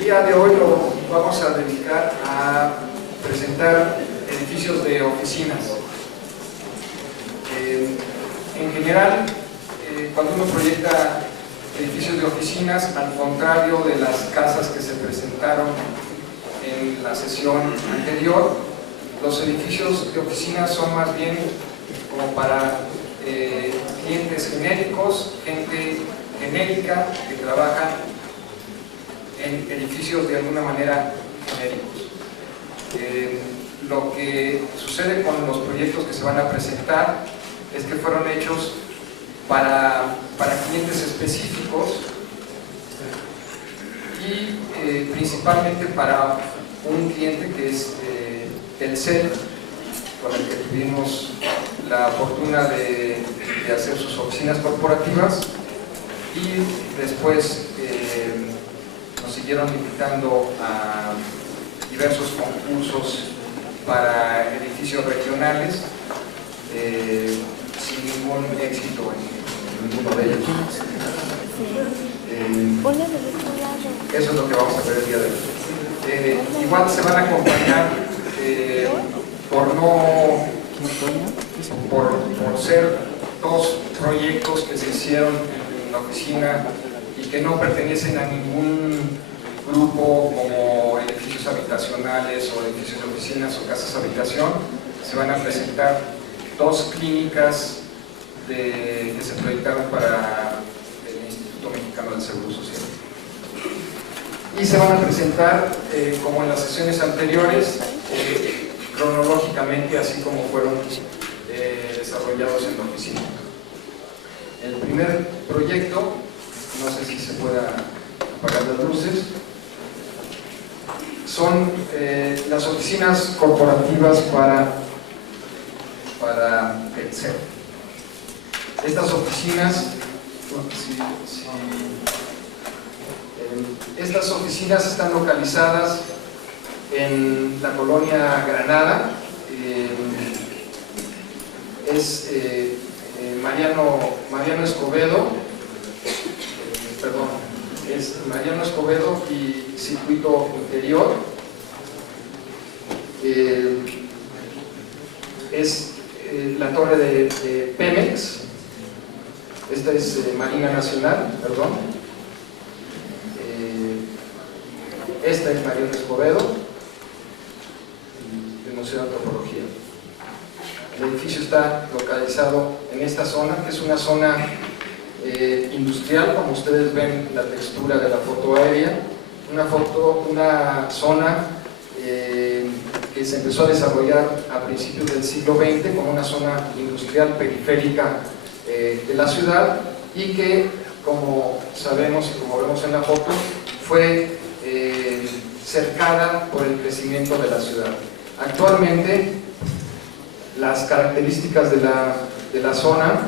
día de hoy lo vamos a dedicar a presentar edificios de oficinas. En general, cuando uno proyecta edificios de oficinas, al contrario de las casas que se presentaron en la sesión anterior, los edificios de oficinas son más bien como para clientes genéricos, gente genérica que trabaja en edificios de alguna manera genéricos. Lo que sucede con los proyectos que se van a presentar es que fueron hechos para clientes específicos y principalmente para un cliente que es Telcel, con el que tuvimos la fortuna de hacer sus oficinas corporativas, y después nos siguieron invitando a diversos concursos para edificios regionales, sin ningún éxito en ninguno de ellos. Eso es lo que vamos a ver el día de hoy. Igual se van a acompañar por ser dos proyectos que se hicieron en la oficina y que no pertenecen a ningún grupo como edificios habitacionales o edificios de oficinas o casas habitación. Se van a presentar dos clínicas que se proyectaron para el Instituto Mexicano del Seguro Social. Y se van a presentar, como en las sesiones anteriores, cronológicamente, así como fueron desarrollados en la oficina. El primer proyecto, no sé si se pueda apagar las luces, son las oficinas corporativas para Telcel. Estas oficinas, estas oficinas están localizadas en la colonia Granada. Es Mariano Escobedo, es Mariano Escobedo y Circuito Interior. Es la torre de Pemex. Esta es Marina Nacional, perdón. Esta es Mariano Escobedo, del Museo de Antropología. El edificio está localizado en esta zona, que es una zona industrial, como ustedes ven la textura de la foto aérea, una zona que se empezó a desarrollar a principios del siglo XX como una zona industrial periférica de la ciudad, y que, como sabemos y como vemos en la foto, fue cercada por el crecimiento de la ciudad. Actualmente, las características de la zona,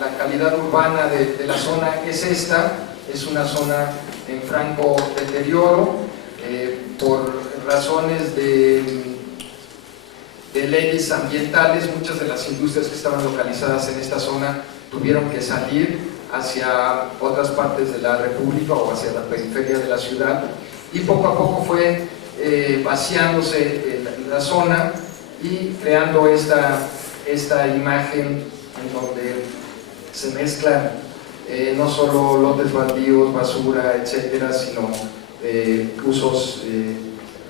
la calidad urbana de la zona es esta. Es una zona en franco deterioro por razones de leyes ambientales. Muchas de las industrias que estaban localizadas en esta zona tuvieron que salir hacia otras partes de la República o hacia la periferia de la ciudad, y poco a poco fue vaciándose la zona y creando esta imagen en donde se mezclan no solo lotes baldíos, basura, etcétera, sino usos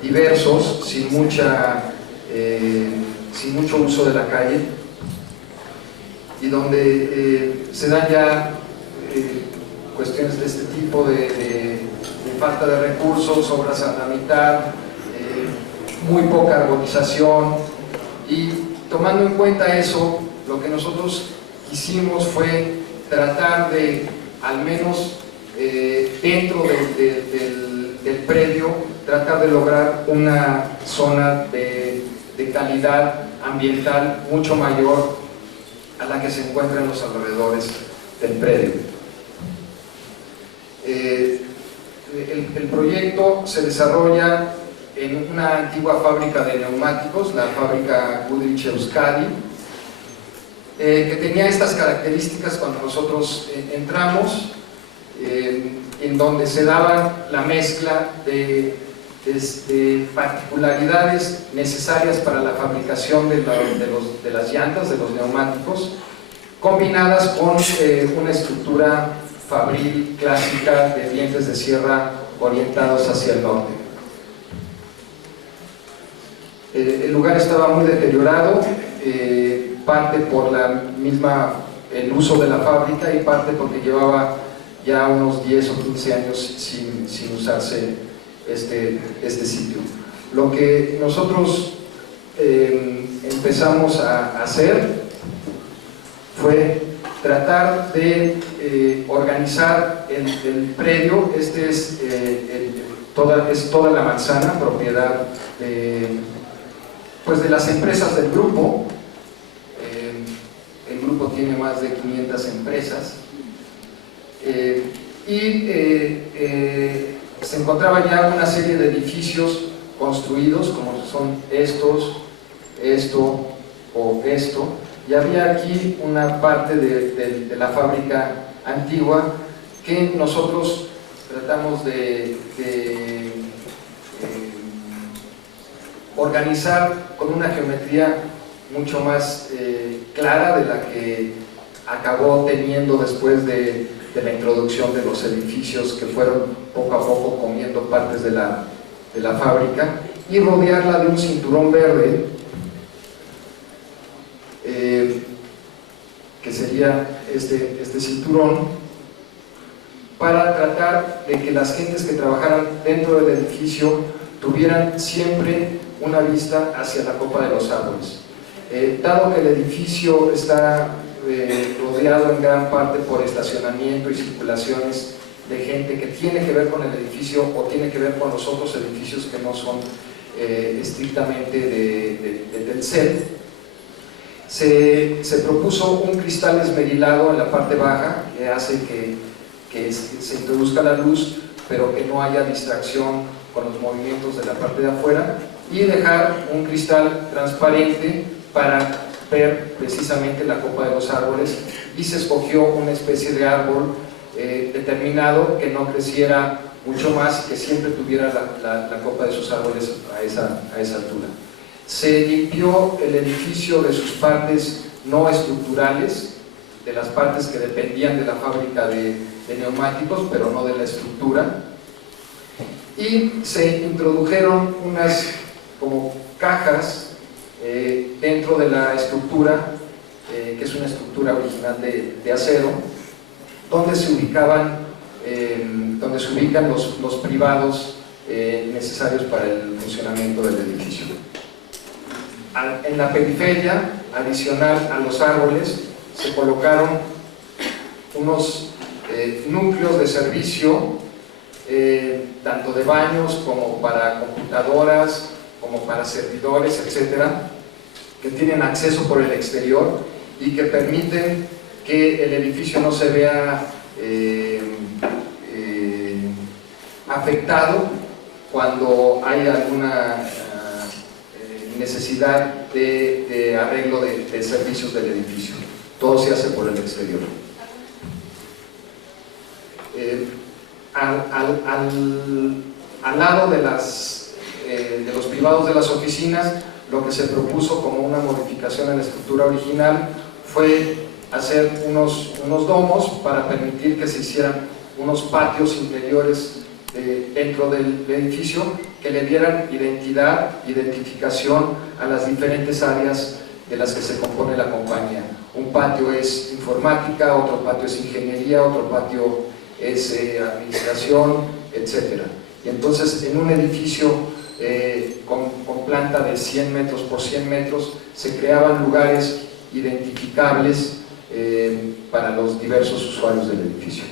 diversos, sin mucho uso de la calle, y donde se dan ya cuestiones de este tipo de falta de recursos, obras a la mitad, muy poca arborización. Y tomando en cuenta eso, lo que nosotros hicimos fue tratar de, al menos dentro del predio, tratar de lograr una zona de calidad ambiental mucho mayor a la que se encuentra en los alrededores del predio. El proyecto se desarrolla en una antigua fábrica de neumáticos, la fábrica Goodrich Euskadi, que tenía estas características cuando nosotros entramos. en donde se daba la mezcla de particularidades necesarias para la fabricación de las llantas, de los neumáticos, combinadas con una estructura fabril clásica de dientes de sierra orientados hacia el norte. El lugar estaba muy deteriorado, parte por el uso de la fábrica y parte porque llevaba ya unos 10 o 15 años sin usarse este sitio. Lo que nosotros empezamos a hacer fue tratar de organizar el predio. Este es toda la manzana, propiedad pues de las empresas del grupo. El grupo tiene más de 500 empresas se encontraba ya una serie de edificios construidos, como son esto o esto, y había aquí una parte de la fábrica antigua que nosotros tratamos de organizar con una geometría mucho más clara de la que acabó teniendo después de la introducción de los edificios, que fueron poco a poco comiendo partes de la fábrica, y rodearla de un cinturón verde que sería este cinturón, para tratar de que las gentes que trabajaran dentro del edificio tuvieran siempre una vista hacia la copa de los árboles. Dado que el edificio está rodeado en gran parte por estacionamiento y circulaciones de gente que tiene que ver con el edificio o tiene que ver con los otros edificios que no son estrictamente del CEL, se propuso un cristal esmerilado en la parte baja que hace que se introduzca la luz, pero que no haya distracción con los movimientos de la parte de afuera, y dejar un cristal transparente para ver precisamente la copa de los árboles, y se escogió una especie de árbol determinado que no creciera mucho más y que siempre tuviera la copa de sus árboles a esa altura. Se limpió el edificio de sus partes no estructurales, de las partes que dependían de la fábrica de neumáticos, pero no de la estructura, y se introdujeron unas como cajas dentro de la estructura, que es una estructura original de acero, donde se ubican los privados necesarios para el funcionamiento del edificio. En la periferia, adicional a los árboles, se colocaron unos núcleos de servicio, tanto de baños como para computadoras, como para servidores, etcétera, que tienen acceso por el exterior y que permiten que el edificio no se vea afectado cuando hay alguna necesidad de arreglo de servicios del edificio. Todo se hace por el exterior. Al lado de los privados de las oficinas, lo que se propuso como una modificación a la estructura original fue hacer unos domos para permitir que se hicieran unos patios interiores dentro del edificio que le dieran identificación a las diferentes áreas de las que se compone la compañía. Un patio es informática, otro patio es ingeniería, otro patio es administración, etc. Y entonces, en un edificio con planta de 100 metros por 100 metros, se creaban lugares identificables para los diversos usuarios del edificio.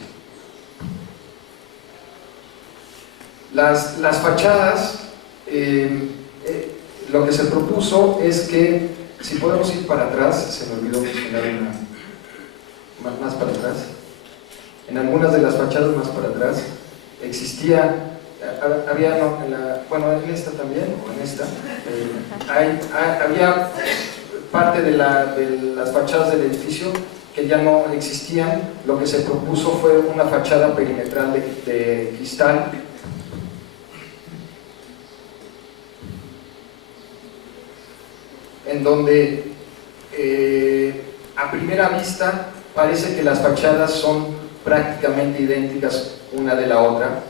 Las fachadas, lo que se propuso es que, si podemos ir para atrás, se me olvidó mencionar más para atrás, en algunas de las fachadas más para atrás, existía, bueno, en esta también, o en esta, había parte de las fachadas del edificio que ya no existían. Lo que se propuso fue una fachada perimetral de cristal, en donde a primera vista parece que las fachadas son prácticamente idénticas una de la otra,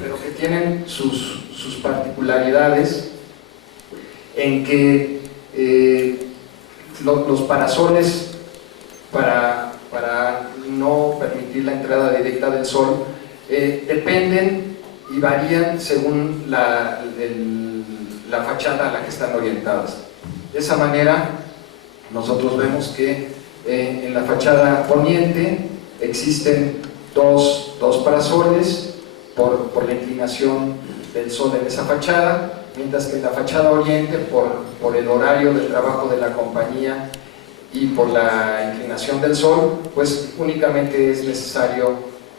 pero que tienen sus particularidades, en que los parasoles, para no permitir la entrada directa del sol, dependen y varían según la fachada a la que están orientadas. De esa manera nosotros vemos que en la fachada poniente existen dos parasoles por la inclinación del sol en esa fachada, mientras que en la fachada oriente, por el horario de trabajo de la compañía y por la inclinación del sol, pues únicamente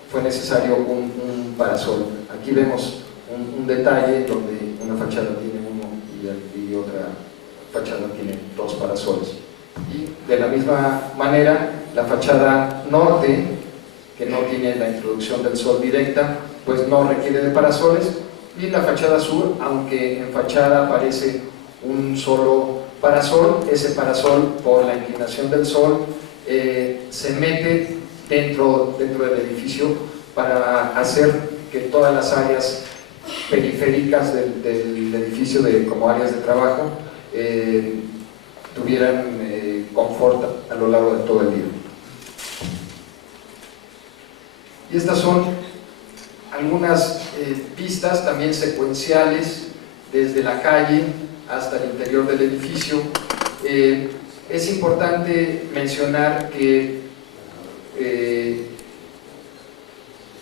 fue necesario un parasol. Aquí vemos un detalle donde una fachada tiene uno y otra fachada tiene dos parasoles. Y de la misma manera, la fachada norte, que no tiene la introducción del sol directa, pues no requiere de parasoles, y la fachada sur, aunque en fachada aparece un solo parasol, ese parasol, por la inclinación del sol, se mete dentro del edificio para hacer que todas las áreas periféricas del edificio, como áreas de trabajo, tuvieran confort a lo largo de todo el día. Y estas son algunas pistas también secuenciales desde la calle hasta el interior del edificio. Es importante mencionar que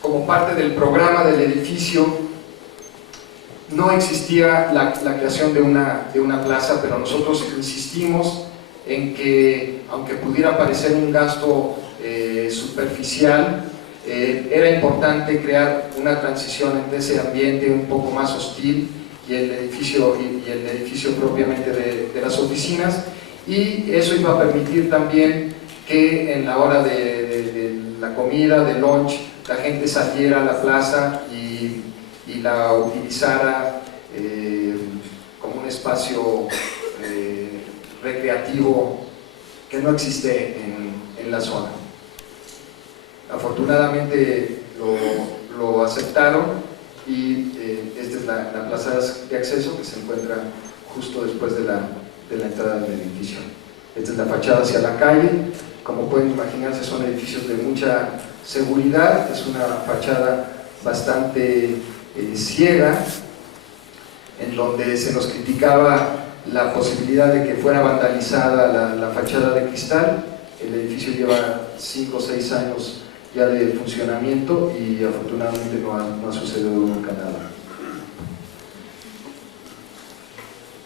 como parte del programa del edificio no existía la creación de una plaza, pero nosotros insistimos en que, aunque pudiera parecer un gasto superficial, era importante crear una transición entre ese ambiente un poco más hostil y el edificio propiamente de las oficinas, y eso iba a permitir también que en la hora de la comida, de lunch, la gente saliera a la plaza y la utilizara como un espacio recreativo que no existe en la zona. Afortunadamente lo aceptaron, y esta es la plaza de acceso, que se encuentra justo después de la entrada del edificio. Esta es la fachada hacia la calle. Como pueden imaginarse, son edificios de mucha seguridad. Es una fachada bastante ciega, en donde se nos criticaba la posibilidad de que fuera vandalizada la fachada de cristal. El edificio lleva 5 o 6 años ya de funcionamiento y afortunadamente no ha sucedido nunca nada.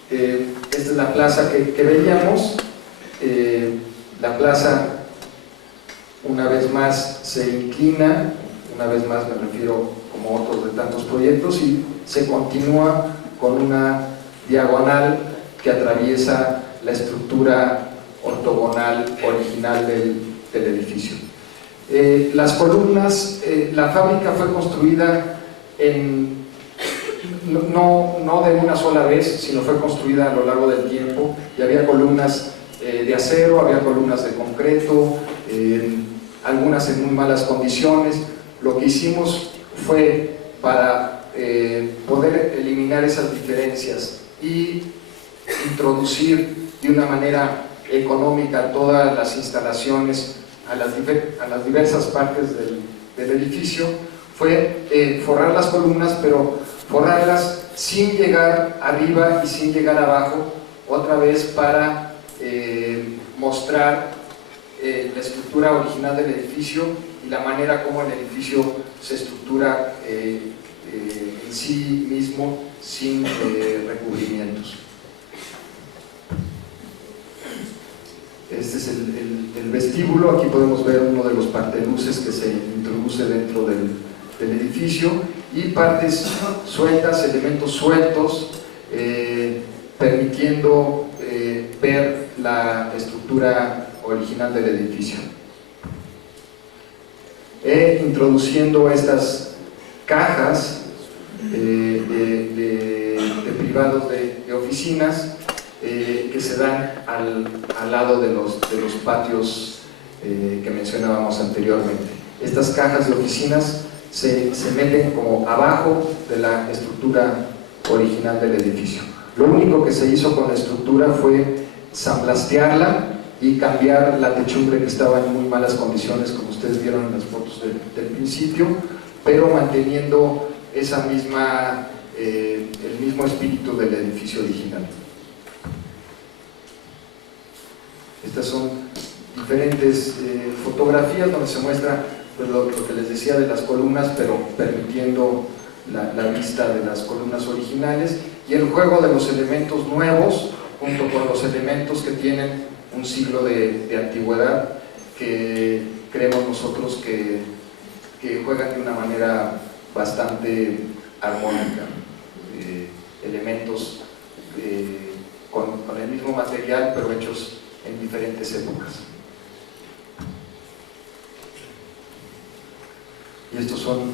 Esta es la plaza que veíamos. La plaza, una vez más, se inclina, una vez más me refiero como otros de tantos proyectos, y se continúa con una diagonal que atraviesa la estructura ortogonal original del edificio. Las columnas, la fábrica fue construida no de una sola vez, sino fue construida a lo largo del tiempo, y había columnas de acero, había columnas de concreto, algunas en muy malas condiciones. Lo que hicimos fue, para poder eliminar esas diferencias y introducir de una manera económica todas las instalaciones a las diversas partes del edificio, fue forrar las columnas, pero forrarlas sin llegar arriba y sin llegar abajo, otra vez para mostrar la estructura original del edificio y la manera como el edificio se estructura en sí mismo, sin recubrimientos. Este es el vestíbulo. Aquí podemos ver uno de los parteluces que se introduce dentro del edificio, y partes sueltas, elementos sueltos, permitiendo ver la estructura original del edificio. introduciendo estas cajas de privados de oficinas que se dan al lado de los patios que mencionábamos anteriormente. Estas cajas de oficinas se meten como abajo de la estructura original del edificio. Lo único que se hizo con la estructura fue samblastearla y cambiar la techumbre, que estaba en muy malas condiciones, como ustedes vieron en las fotos del principio, pero manteniendo esa misma, el mismo espíritu del edificio original. Estas son diferentes fotografías donde se muestra pues, lo que les decía de las columnas, pero permitiendo la vista de las columnas originales, y el juego de los elementos nuevos junto con los elementos que tienen un siglo de antigüedad, que creemos nosotros que juegan de una manera bastante armónica. Elementos con el mismo material, pero hechos en diferentes épocas. Y estos son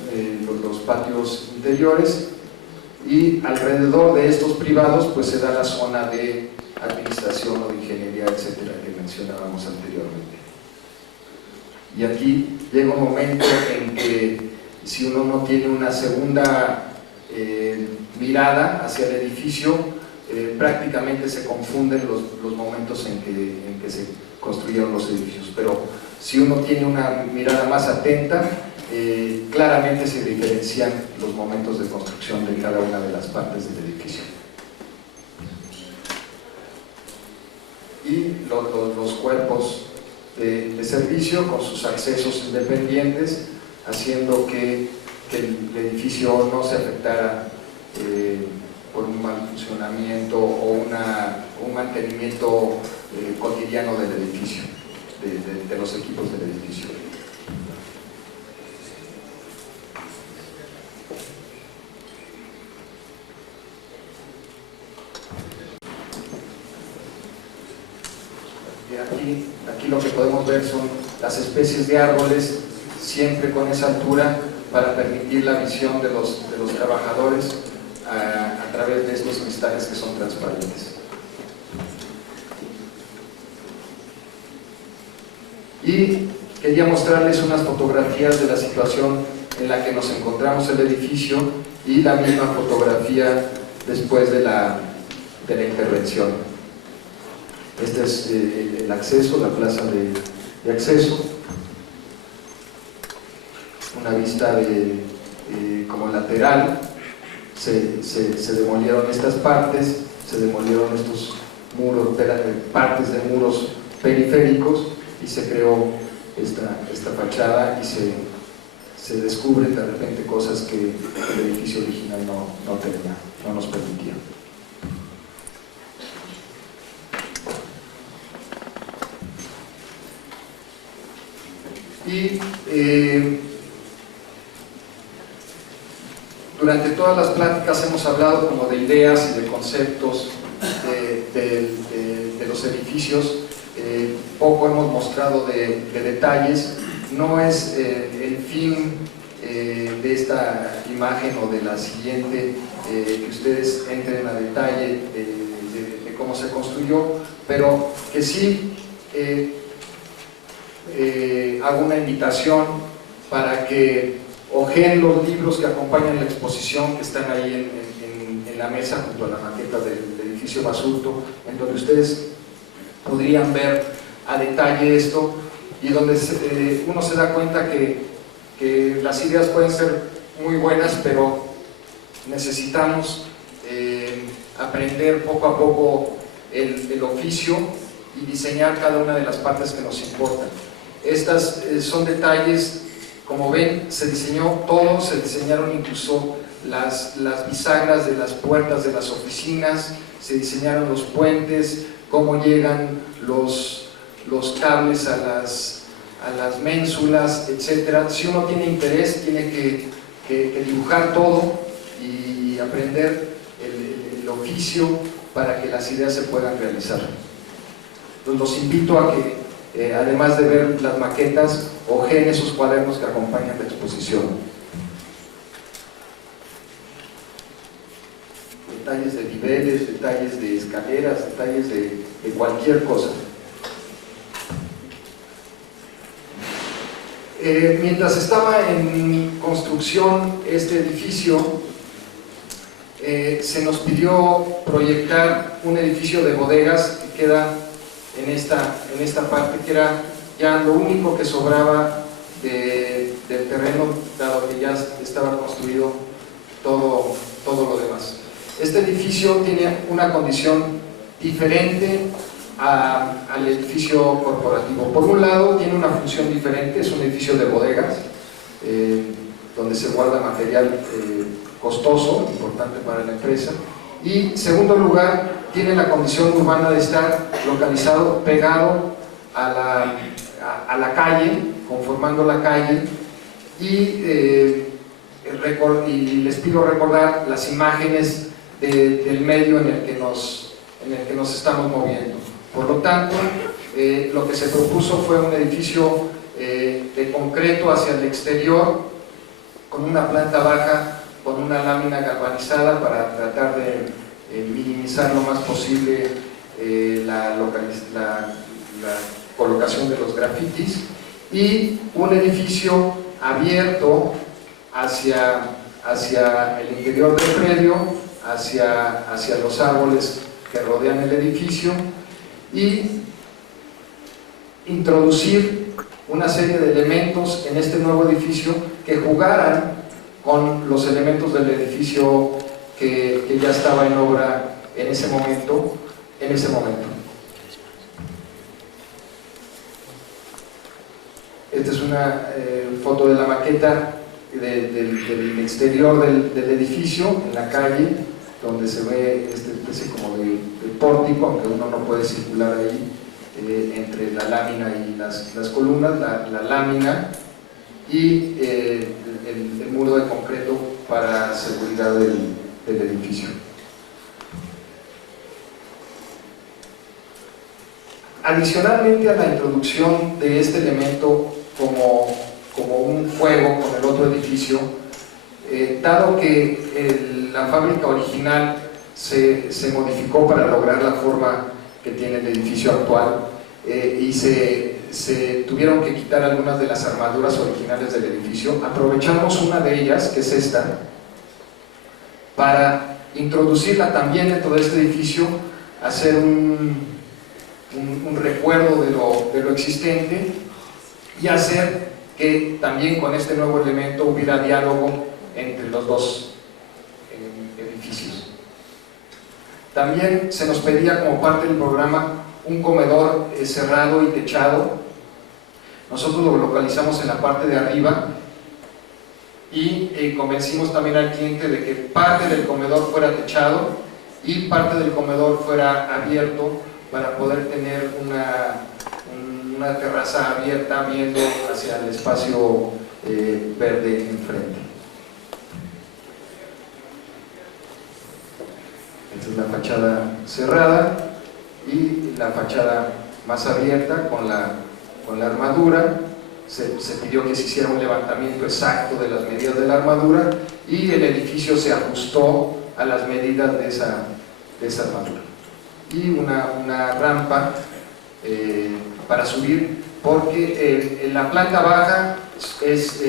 los patios interiores, y alrededor de estos privados pues se da la zona de administración o de ingeniería, etcétera, que mencionábamos anteriormente. Y aquí llega un momento en que si uno no tiene una segunda mirada hacia el edificio, prácticamente se confunden los momentos en que se construyeron los edificios, pero si uno tiene una mirada más atenta, claramente se diferencian los momentos de construcción de cada una de las partes del edificio. Y los cuerpos de servicio con sus accesos independientes, haciendo que el edificio no se afectara por un mal funcionamiento o un mantenimiento cotidiano del edificio, de los equipos del edificio. Aquí lo que podemos ver son las especies de árboles, siempre con esa altura, para permitir la visión de los trabajadores a través de estos cristales que son transparentes. Y quería mostrarles unas fotografías de la situación en la que nos encontramos el edificio y la misma fotografía después de la intervención. Este es el acceso, la plaza de acceso, una vista como lateral. Se demolieron estas partes, se demolieron estos muros, partes de muros periféricos, y se creó esta fachada, y se descubren de repente cosas que el edificio original no tenía, no nos permitía. Y durante todas las pláticas hemos hablado como de ideas y de conceptos de los edificios. Poco hemos mostrado de detalles. No es el fin de esta imagen o de la siguiente que ustedes entren a detalle de cómo se construyó, pero que sí hago una invitación para que hojeen los libros que acompañan la exposición, que están ahí en la mesa junto a la maqueta del edificio Basurto, en donde ustedes podrían ver a detalle esto, y donde uno se da cuenta que las ideas pueden ser muy buenas, pero necesitamos aprender poco a poco el oficio y diseñar cada una de las partes que nos importan. Estas son detalles, como ven, se diseñó todo, se diseñaron incluso las bisagras de las puertas de las oficinas, se diseñaron los puentes, cómo llegan los cables a las ménsulas, etc. Si uno tiene interés, tiene que dibujar todo y aprender el oficio para que las ideas se puedan realizar. Los invito a que, además de ver las maquetas, G en esos cuadernos que acompañan la exposición. Detalles de niveles, detalles de escaleras, detalles de cualquier cosa. Mientras estaba en construcción este edificio, se nos pidió proyectar un edificio de bodegas que queda en esta parte, que era ya lo único que sobraba del terreno, dado que ya estaba construido todo lo demás. Este edificio tiene una condición diferente al edificio corporativo. Por un lado, tiene una función diferente, es un edificio de bodegas, donde se guarda material costoso, importante para la empresa. Y, segundo lugar, tiene la condición urbana de estar localizado pegado a la calle, conformando la calle, y les pido recordar las imágenes del medio en el que nos estamos moviendo. Por lo tanto, lo que se propuso fue un edificio de concreto hacia el exterior, con una planta baja, con una lámina galvanizada para tratar de minimizar lo más posible la colocación de los grafitis, y un edificio abierto hacia el interior del predio, hacia los árboles que rodean el edificio, y introducir una serie de elementos en este nuevo edificio que jugaran con los elementos del edificio que ya estaba en obra en ese momento. Esta es una foto de la maqueta del exterior del edificio, en la calle, donde se ve esta especie como de pórtico, aunque uno no puede circular ahí, entre la lámina y las columnas, la lámina y el muro de concreto para seguridad del edificio. Adicionalmente a la introducción de este elemento como un juego con el otro edificio, dado que la fábrica original se modificó para lograr la forma que tiene el edificio actual, y se tuvieron que quitar algunas de las armaduras originales del edificio, aprovechamos una de ellas, que es esta, para introducirla también dentro de este edificio, hacer un recuerdo de lo existente, y hacer que también con este nuevo elemento hubiera diálogo entre los dos edificios. También se nos pedía, como parte del programa, un comedor cerrado y techado. Nosotros lo localizamos en la parte de arriba, y convencimos también al cliente de que parte del comedor fuera techado y parte del comedor fuera abierto, para poder tener una terraza abierta viendo hacia el espacio verde enfrente. Esta es la fachada cerrada, y la fachada más abierta con la armadura. Se pidió que se hiciera un levantamiento exacto de las medidas de la armadura, y el edificio se ajustó a las medidas de esa armadura. Y una rampa para subir, porque en la planta baja es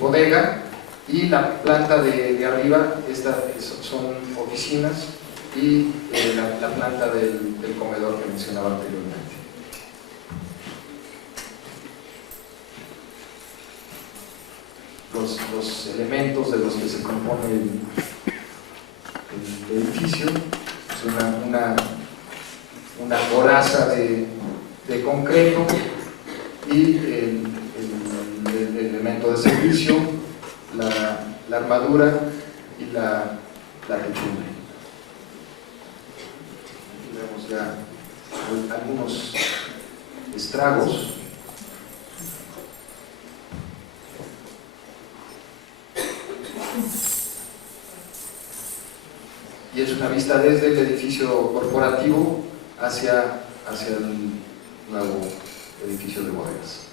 bodega, y la planta de arriba son oficinas, y la planta del comedor que mencionaba anteriormente. Los elementos de los que se compone el edificio es una coraza de concreto, y el elemento de servicio, la armadura y la techumbre. Aquí vemos ya algunos estragos. Y es una vista desde el edificio corporativo hacia el nuevo edificio de bodegas.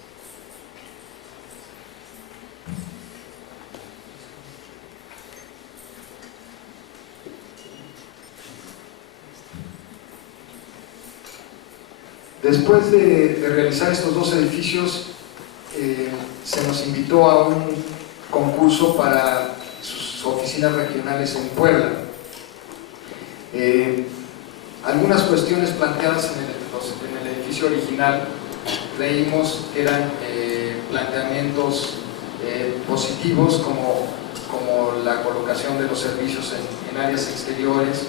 Después de realizar estos dos edificios, se nos invitó a un concurso para sus oficinas regionales en Puebla. Algunas cuestiones planteadas en el edificio original creímos que eran planteamientos positivos, como la colocación de los servicios en áreas exteriores,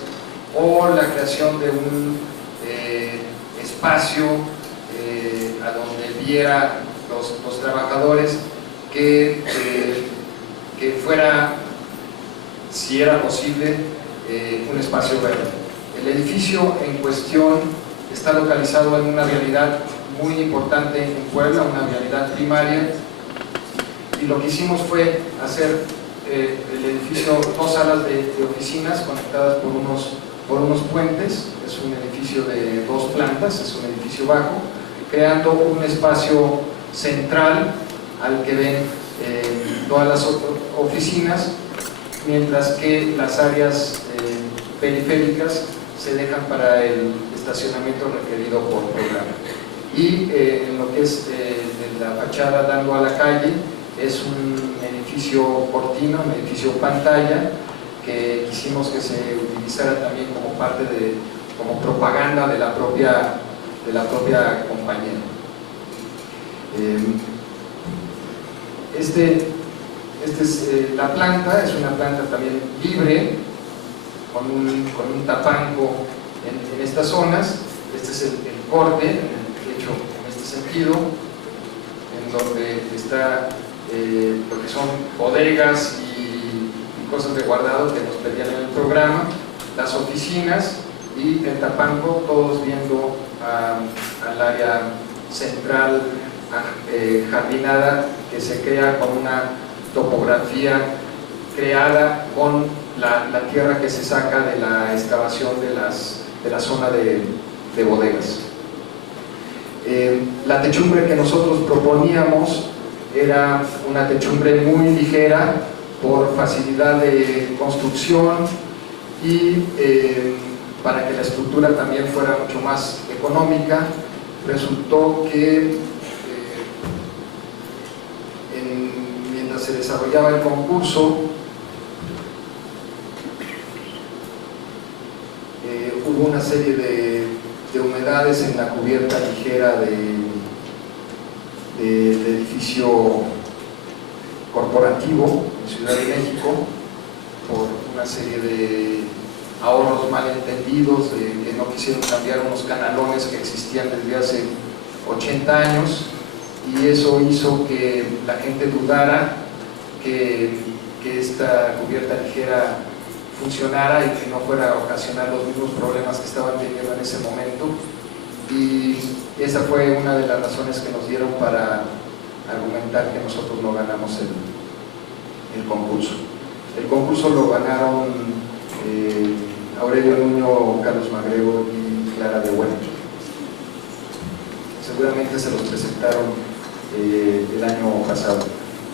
o la creación de un espacio a donde viera los trabajadores que fuera, si era posible, un espacio verde. El edificio en cuestión está localizado en una vialidad muy importante en Puebla, una vialidad primaria, y lo que hicimos fue hacer el edificio dos salas de oficinas conectadas por unos puentes. Es un edificio de dos plantas, es un edificio bajo, creando un espacio central al que ven todas las oficinas, mientras que las áreas periféricas se dejan para el estacionamiento requerido por programa. Y en lo que es de la fachada dando a la calle, es un edificio cortina, un edificio pantalla, que quisimos que se utilizara también como parte como propaganda de la propia compañía. La planta es una planta también libre, con un tapanco en estas zonas. Este es el corte, hecho en este sentido, en donde está lo que son bodegas y cosas de guardado que nos pedían en el programa, las oficinas y el tapanco, todos viendo al área central jardinada, que se crea con una topografía creada con la tierra que se saca de la excavación de la zona de bodegas. La techumbre que nosotros proponíamos era una techumbre muy ligera por facilidad de construcción y para que la estructura también fuera mucho más económica. Resultó que mientras se desarrollaba el concurso, hubo una serie de humedades en la cubierta ligera del edificio corporativo en Ciudad de México, por una serie de ahorros malentendidos, que no quisieron cambiar unos canalones que existían desde hace 80 años, y eso hizo que la gente dudara que esta cubierta ligera funcionara y que no fuera a ocasionar los mismos problemas que estaban teniendo en ese momento. Y esa fue una de las razones que nos dieron para argumentar que nosotros no ganamos el concurso. El concurso lo ganaron Aurelio Nuño, Carlos Magrego y Clara de Huerta. Seguramente se los presentaron el año pasado.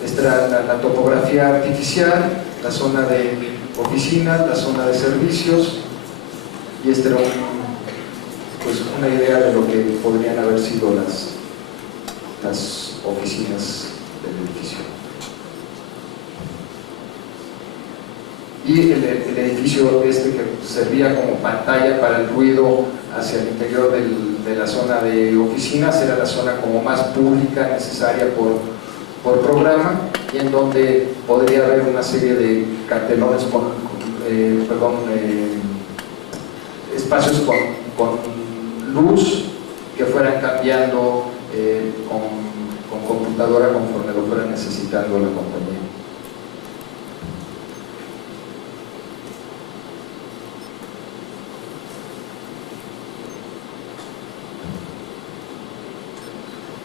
Esta era la topografía artificial, la zona de oficinas, la zona de servicios, y esta era pues una idea de lo que podrían haber sido las oficinas del edificio. Y el edificio que servía como pantalla para el ruido hacia el interior de la zona de oficinas, era la zona como más pública, necesaria por programa, y en donde podría haber una serie de cartelones espacios con luz que fueran cambiando con computadora conforme lo fuera necesitando la compañía.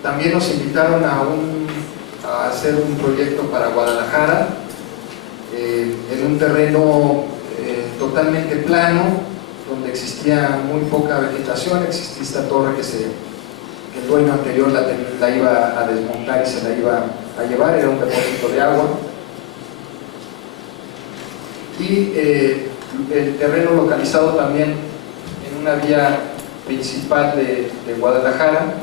También nos invitaron a hacer un proyecto para Guadalajara, en un terreno totalmente plano, donde existía muy poca vegetación. Existía esta torre que el dueño anterior la iba a desmontar y se la iba a llevar, era un depósito de agua. Y el terreno localizado también en una vía principal de Guadalajara.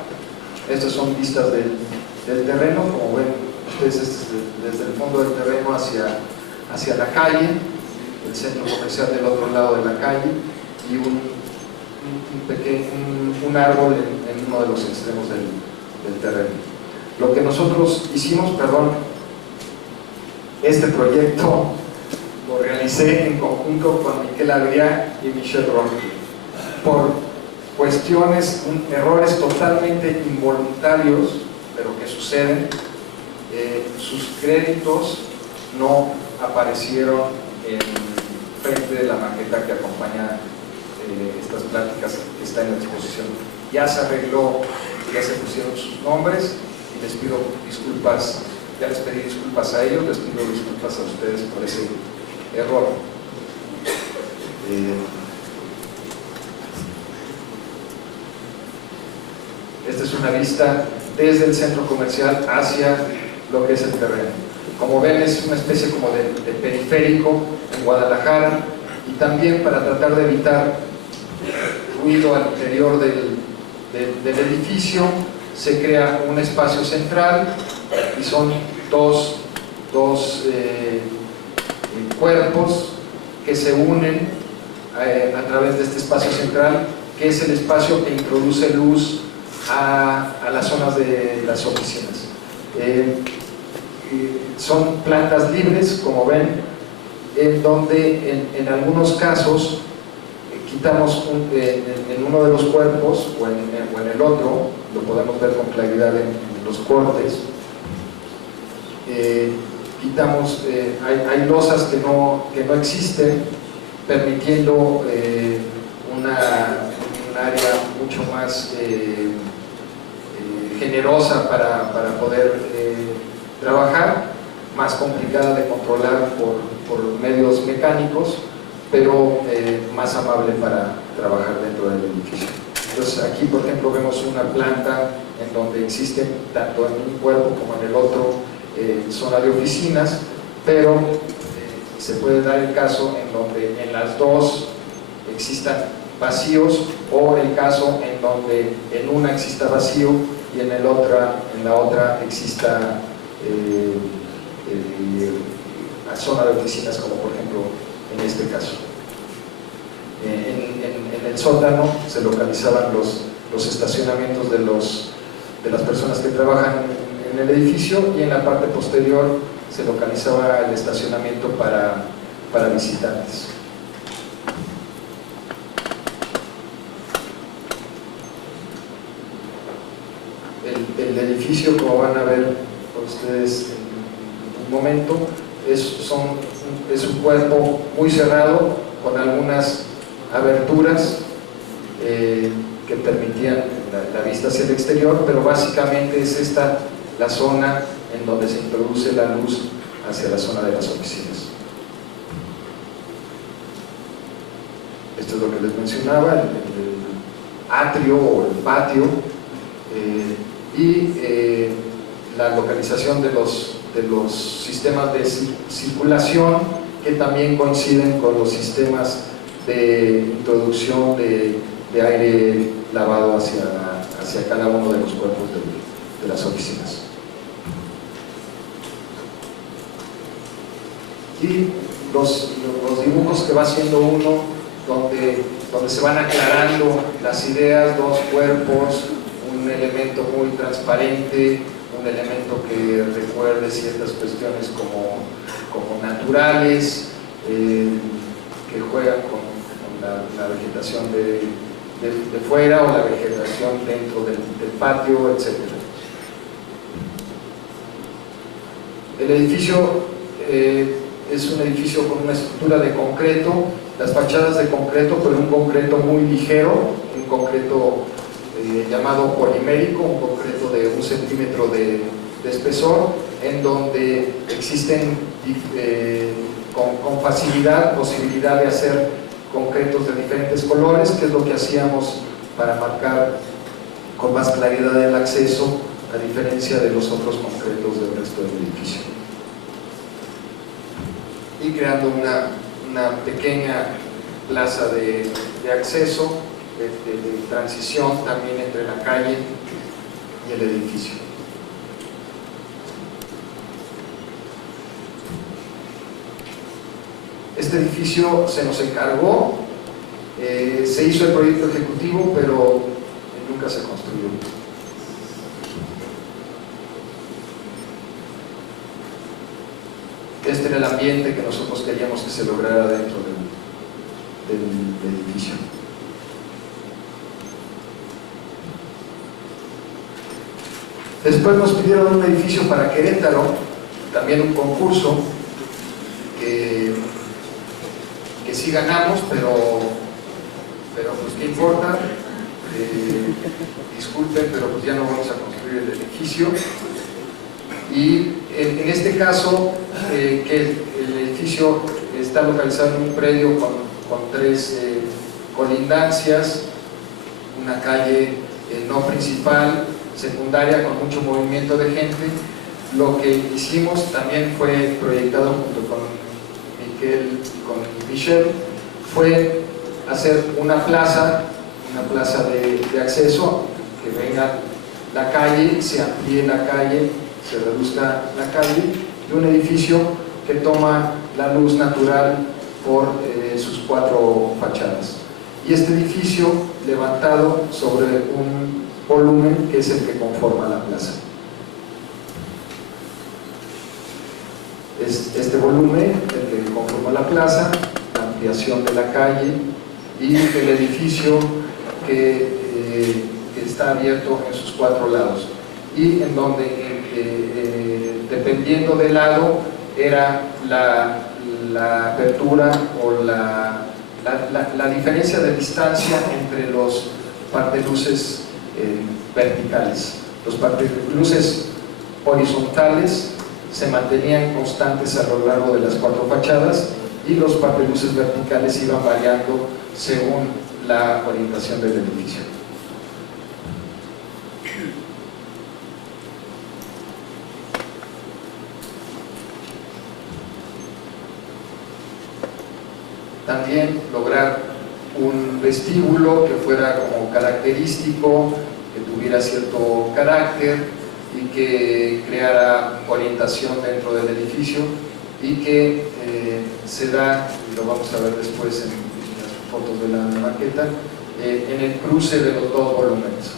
Estas son vistas del terreno, como ven ustedes, desde el fondo del terreno hacia la calle, el centro comercial del otro lado de la calle y un árbol en uno de los extremos del terreno. Lo que nosotros hicimos, este proyecto lo realicé en conjunto con Miquel Adrià y Michel Roque. Por cuestiones, errores totalmente involuntarios, pero que suceden, sus créditos no aparecieron en frente de la maqueta que acompaña estas pláticas que está en la exposición. Ya se arregló, ya se pusieron sus nombres y les pido disculpas, ya les pedí disculpas a ellos, les pido disculpas a ustedes por ese error. Esta es una vista desde el centro comercial hacia lo que es el terreno. Como ven, es una especie como de periférico en Guadalajara, y también para tratar de evitar ruido al interior del edificio se crea un espacio central y son dos cuerpos que se unen a través de este espacio central, que es el espacio que introduce luz a las zonas de las oficinas. Son plantas libres, como ven, en donde en algunos casos quitamos en uno de los cuerpos o en el otro, lo podemos ver con claridad en los cortes, quitamos, hay losas que no existen, permitiendo un área mucho más generosa para poder trabajar, más complicada de controlar por medios mecánicos, pero más amable para trabajar dentro del edificio. Entonces aquí, por ejemplo, vemos una planta en donde existen, tanto en un cuerpo como en el otro, zona de oficinas, pero se puede dar el caso en donde en las dos existan vacíos, o el caso en donde en una exista vacío y en la otra exista la zona de oficinas, como por ejemplo en este caso. En el sótano se localizaban los estacionamientos de las personas que trabajan en el edificio, y en la parte posterior se localizaba el estacionamiento para visitantes. El edificio, como van a ver ustedes en un momento, es un cuerpo muy cerrado, con algunas aberturas que permitían la vista hacia el exterior, pero básicamente es esta la zona en donde se introduce la luz hacia la zona de las oficinas. Esto es lo que les mencionaba, el atrio o el patio, y la localización de los sistemas de circulación, que también coinciden con los sistemas de introducción de aire lavado hacia cada uno de los cuerpos de las oficinas. Y los dibujos que va haciendo uno, donde se van aclarando las ideas, dos cuerpos, un elemento muy transparente, un elemento que recuerde ciertas cuestiones como naturales, que juegan con la vegetación de fuera, o la vegetación dentro del patio, etc. El edificio es un edificio con una estructura de concreto, las fachadas de concreto, pero un concreto muy ligero, un concreto llamado polimérico, un concreto de 1 centímetro de espesor, en donde existen con facilidad posibilidad de hacer concretos de diferentes colores, que es lo que hacíamos para marcar con más claridad el acceso, a diferencia de los otros concretos del resto del edificio. Y creando una pequeña plaza de acceso de transición también entre la calle y el edificio. Este edificio se nos encargó, se hizo el proyecto ejecutivo, pero nunca se construyó. Este era el ambiente que nosotros queríamos que se lograra dentro del edificio. Después nos pidieron un edificio para Querétaro, también un concurso que sí ganamos, pero pues qué importa, disculpen, pero pues ya no vamos a construir el edificio. Y en este caso, que el edificio está localizado en un predio con tres colindancias, una calle no principal, secundaria, con mucho movimiento de gente. Lo que hicimos también fue proyectado junto con Miquel y con Michelle, fue hacer una plaza de acceso, que venga la calle, se amplíe la calle, se reduzca la calle, y un edificio que toma la luz natural por sus cuatro fachadas. Y este edificio levantado sobre un volumen que es el que conforma la plaza. Es este volumen el que conforma la plaza, la ampliación de la calle y el edificio que está abierto en sus cuatro lados, y en donde dependiendo del lado era la apertura o la diferencia de distancia entre los parteluces verticales. Los parteluces horizontales se mantenían constantes a lo largo de las cuatro fachadas, y los parteluces verticales iban variando según la orientación del edificio. También lograr un vestíbulo que fuera como característico, que tuviera cierto carácter y que creara orientación dentro del edificio, y que se da, y lo vamos a ver después en las fotos de la maqueta, en el cruce de los dos volúmenes.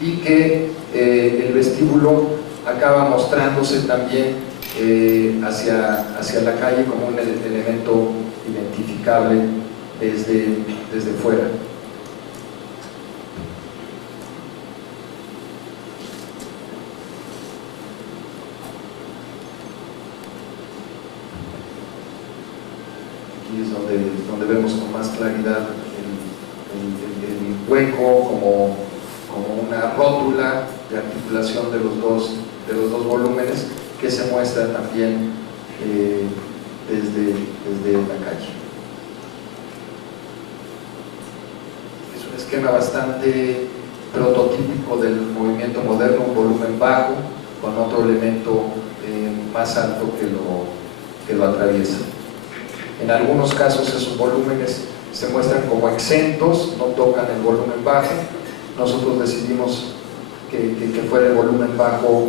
Y que el vestíbulo acaba mostrándose también hacia la calle como un elemento identificable desde fuera. Aquí es donde vemos con más claridad el hueco como una rótula de articulación de los dos volúmenes, que se muestra también desde la calle. Es un esquema bastante prototípico del movimiento moderno, un volumen bajo con otro elemento más alto que lo atraviesa. En algunos casos esos volúmenes se muestran como exentos, no tocan el volumen bajo. Nosotros decidimos que fuera el volumen bajo,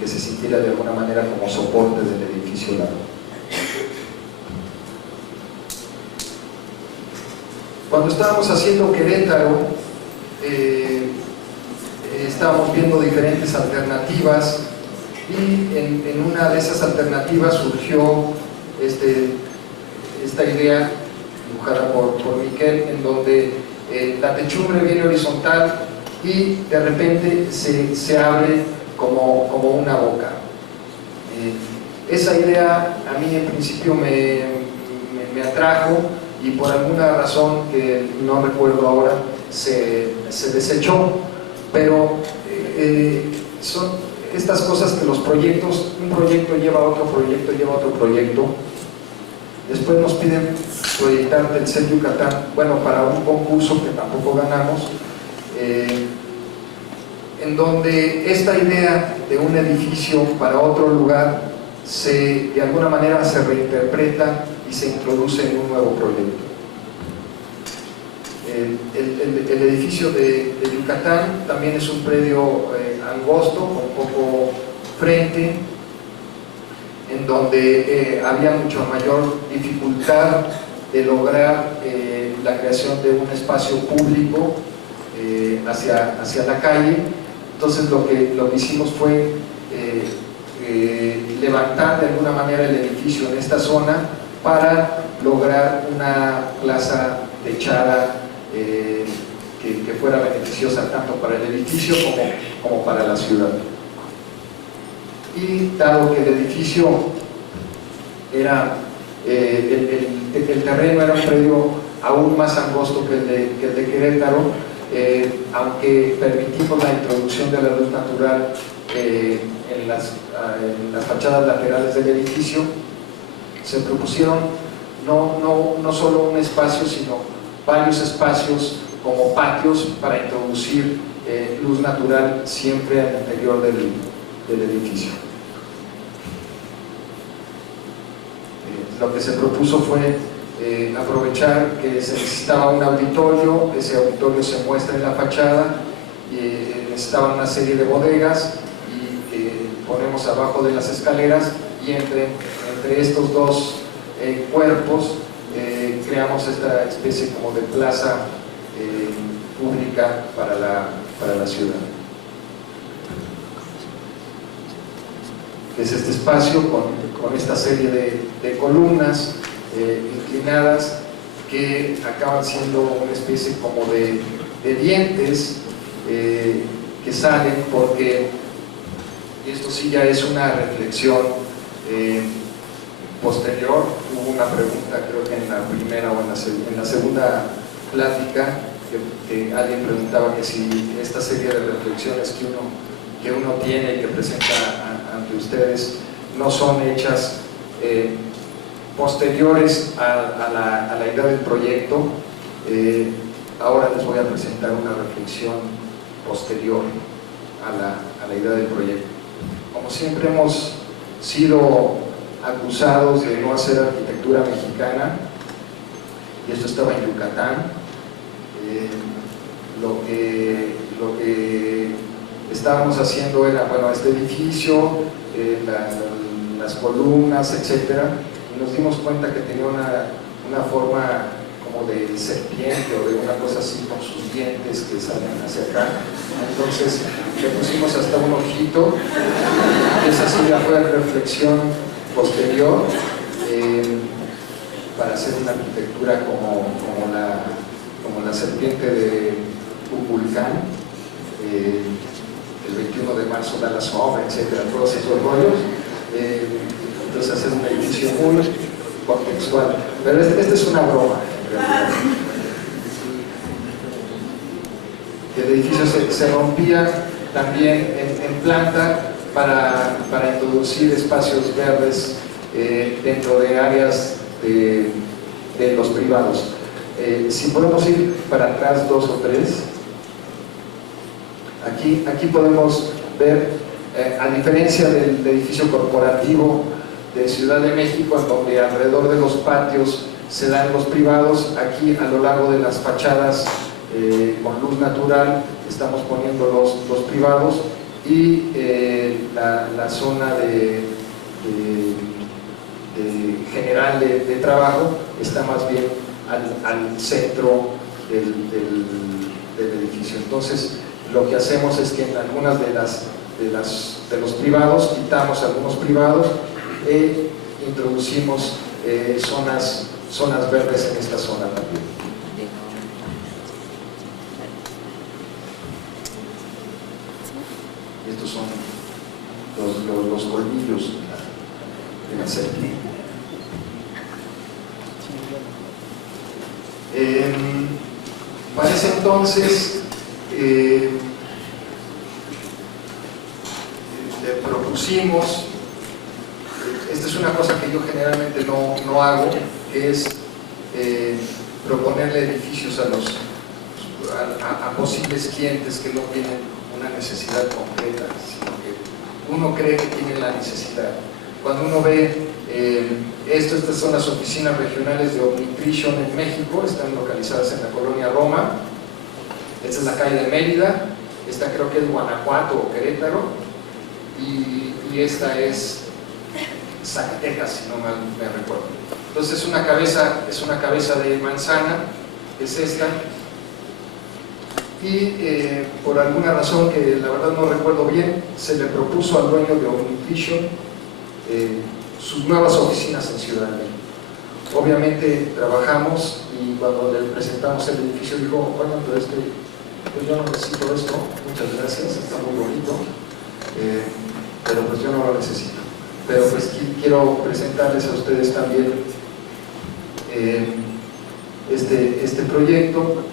que se sintiera de alguna manera como soporte del edificio largo. Cuando estábamos haciendo Querétaro, estábamos viendo diferentes alternativas, y en una de esas alternativas surgió esta idea dibujada por Miquel, en donde la techumbre viene horizontal y de repente se abre como una boca. Esa idea a mí en principio me atrajo, y por alguna razón que no recuerdo ahora se desechó, pero son estas cosas que los proyectos, un proyecto lleva a otro proyecto, lleva a otro proyecto. Después nos piden proyectar Telcel Yucatán, bueno, para un concurso que tampoco ganamos, en donde esta idea de un edificio para otro lugar de alguna manera se reinterpreta y se introduce en un nuevo proyecto. El edificio de Yucatán también es un predio angosto, con poco frente, en donde había mucho mayor dificultad de lograr la creación de un espacio público hacia la calle. Entonces lo que hicimos fue levantar de alguna manera el edificio en esta zona para lograr una plaza techada que fuera beneficiosa tanto para el edificio como para la ciudad. Y dado que el edificio era, el terreno era un predio aún más angosto que el de Querétaro, aunque permitimos la introducción de la luz natural en las fachadas laterales del edificio, se propusieron no solo un espacio, sino varios espacios como patios para introducir luz natural siempre al interior del edificio. Lo que se propuso fue aprovechar que se necesitaba un auditorio. Ese auditorio se muestra en la fachada, necesitaban una serie de bodegas y ponemos abajo de las escaleras, y entre estos dos cuerpos creamos esta especie como de plaza pública para la ciudad. Es este espacio con esta serie de columnas inclinadas que acaban siendo una especie como de dientes que salen, porque, y esto sí ya es una reflexión posterior. Hubo una pregunta, creo que en la primera o en la segunda plática, que alguien preguntaba que si esta serie de reflexiones que uno tiene y que presenta ante ustedes no son hechas posteriores a la idea del proyecto. Ahora les voy a presentar una reflexión posterior a la idea del proyecto. Como siempre hemos sido acusados de no hacer arquitectura mexicana, y esto estaba en Yucatán. Lo que estábamos haciendo era, bueno, este edificio, las columnas, etcétera, y nos dimos cuenta que tenía una forma como de serpiente o de una cosa así, con sus dientes que salen hacia acá. Entonces le pusimos hasta un ojito. Esa sí ya fue reflexión posterior para hacer una arquitectura como la serpiente de Kukulcán. El 21 de marzo da la sombra, etcétera, todos esos rollos. Entonces hacer un edificio muy contextual, pero esta es una broma en realidad. El edificio se rompía también en planta para introducir espacios verdes dentro de áreas de los privados. Si podemos ir para atrás 2 o 3, aquí podemos ver, a diferencia del edificio corporativo de Ciudad de México, en donde alrededor de los patios se dan los privados, aquí a lo largo de las fachadas con luz natural estamos poniendo los privados, y la zona general de trabajo está más bien al centro del edificio. Entonces lo que hacemos es que en algunas de los privados quitamos algunos privados e introducimos zonas verdes en esta zona también. Y estos son los colmillos de la serpiente. Para ese entonces le propusimos, esta es una cosa que yo generalmente no hago, que es proponerle edificios a posibles clientes que no tienen una necesidad concreta, sino que uno cree que tienen la necesidad. Cuando uno ve estas son las oficinas regionales de Omnitrition en México, están localizadas en la colonia Roma. Esta es la calle de Mérida, esta creo que es Guanajuato o Querétaro, y esta es Zacatecas, si no mal me recuerdo. Entonces es una cabeza de manzana, es esta, y por alguna razón que la verdad no recuerdo bien, se le propuso al dueño de Omnitrition sus nuevas oficinas en Ciudad de México. Obviamente trabajamos, y cuando le presentamos el edificio dijo, bueno, pero pues yo no necesito esto, muchas gracias, está muy bonito, pero pues yo no lo necesito. Pero pues quiero presentarles a ustedes también este proyecto,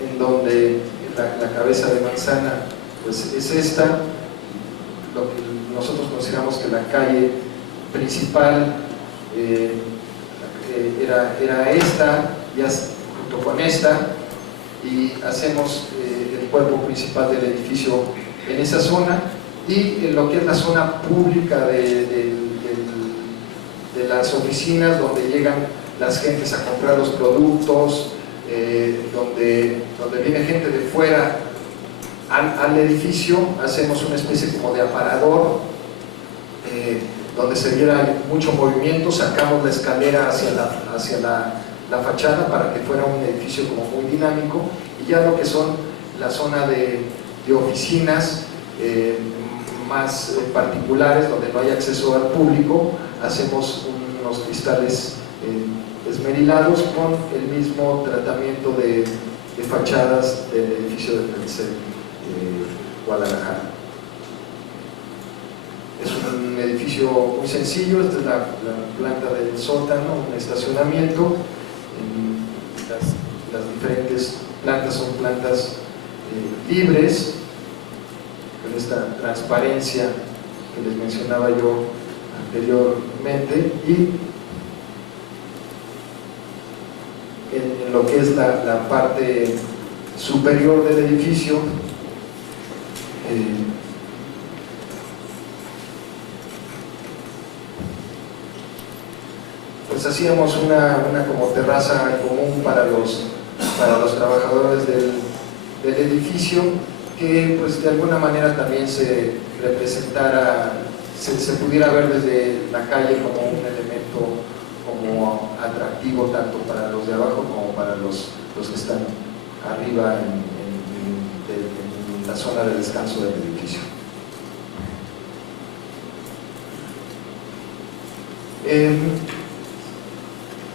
en donde la cabeza de manzana pues es esta, lo que nosotros consideramos que la calle principal era esta, ya junto con esta, y hacemos el cuerpo principal del edificio en esa zona, y en lo que es la zona pública de las oficinas, donde llegan las gentes a comprar los productos, donde viene gente de fuera al edificio, hacemos una especie como de aparador, donde se viera mucho movimiento, sacamos la escalera hacia la fachada para que fuera un edificio como muy dinámico, y ya lo que son la zona de oficinas más particulares, donde no hay acceso al público, hacemos unos cristales esmerilados con el mismo tratamiento de fachadas del edificio de Telcel Guadalajara. Es un edificio muy sencillo, esta es la planta del sótano, un estacionamiento. Las diferentes plantas son plantas libres, con esta transparencia que les mencionaba yo anteriormente, y en lo que es la parte superior del edificio, pues hacíamos una como terraza común para los trabajadores del edificio, que pues de alguna manera también se representara, se pudiera ver desde la calle como un elemento como atractivo tanto para los de abajo como para los que están arriba en la zona de descanso del edificio.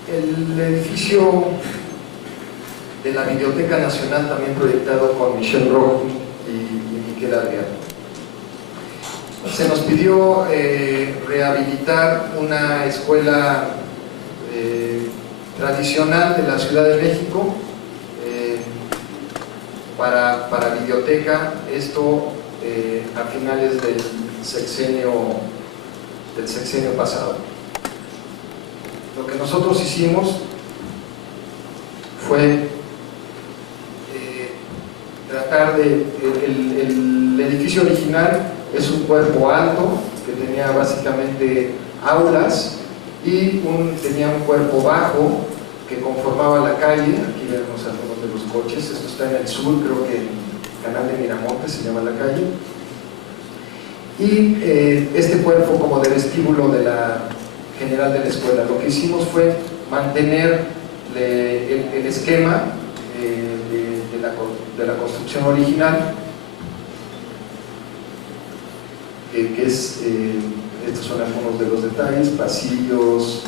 El edificio de la Biblioteca Nacional, también proyectado con Michel Roque y Miquel Adrián. Se nos pidió rehabilitar una escuela tradicional de la Ciudad de México para biblioteca, esto a finales del sexenio pasado. Lo que nosotros hicimos fue tratar el edificio original es un cuerpo alto que tenía básicamente aulas, y tenía un cuerpo bajo que conformaba la calle. Aquí vemos algunos de los coches, esto está en el sur, creo que en Canal de Miramontes se llama la calle, y este cuerpo como de vestíbulo de la general de la escuela. Lo que hicimos fue mantener el esquema de la construcción original, que es, estos son algunos de los detalles, pasillos,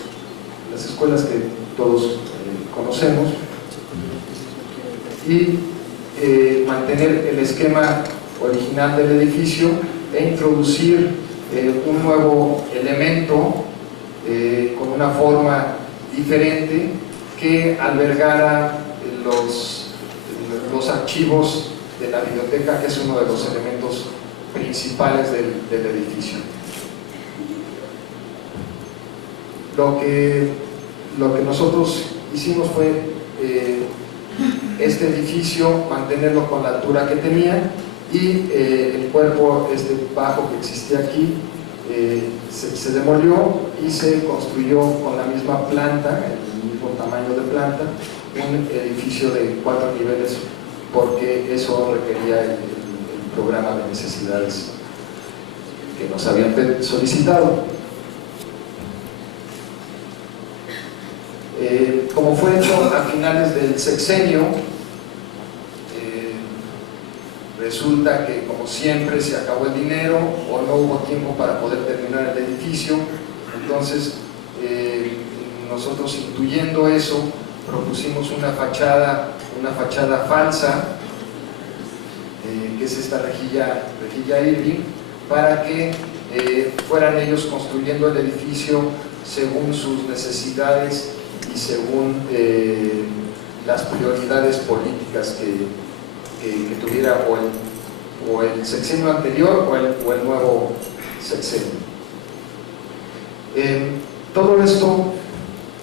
las escuelas que todos conocemos, y mantener el esquema original del edificio e introducir un nuevo elemento con una forma diferente que albergara los archivos de la biblioteca, que es uno de los elementos principales del edificio. Lo que nosotros hicimos fue este edificio mantenerlo con la altura que tenía, y el cuerpo bajo que existía aquí se demolió y se construyó con la misma planta, el mismo tamaño de planta, un edificio de 4 niveles, porque eso requería el programa de necesidades que nos habían solicitado. Como fue hecho a finales del sexenio, resulta que, como siempre, se acabó el dinero o no hubo tiempo para poder terminar el edificio. Entonces, nosotros, intuyendo eso, propusimos una fachada falsa, que es esta rejilla Irving, para que fueran ellos construyendo el edificio según sus necesidades y según las prioridades políticas que tuviera o el sexenio anterior o el nuevo sexenio. Todo esto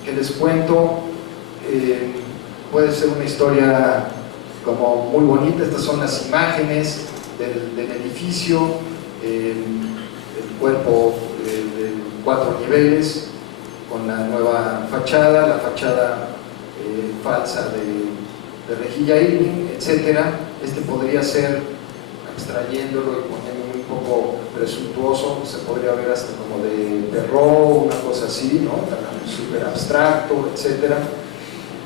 que les cuento puede ser una historia como muy bonita. Estas son las imágenes del edificio, el cuerpo de 4 niveles con la nueva fachada, la fachada falsa de rejilla Irving, etcétera. Este podría ser, abstrayéndolo y poniéndolo un poco presuntuoso, se podría ver hasta como de Perrault, una cosa así, ¿no? Súper abstracto, etcétera.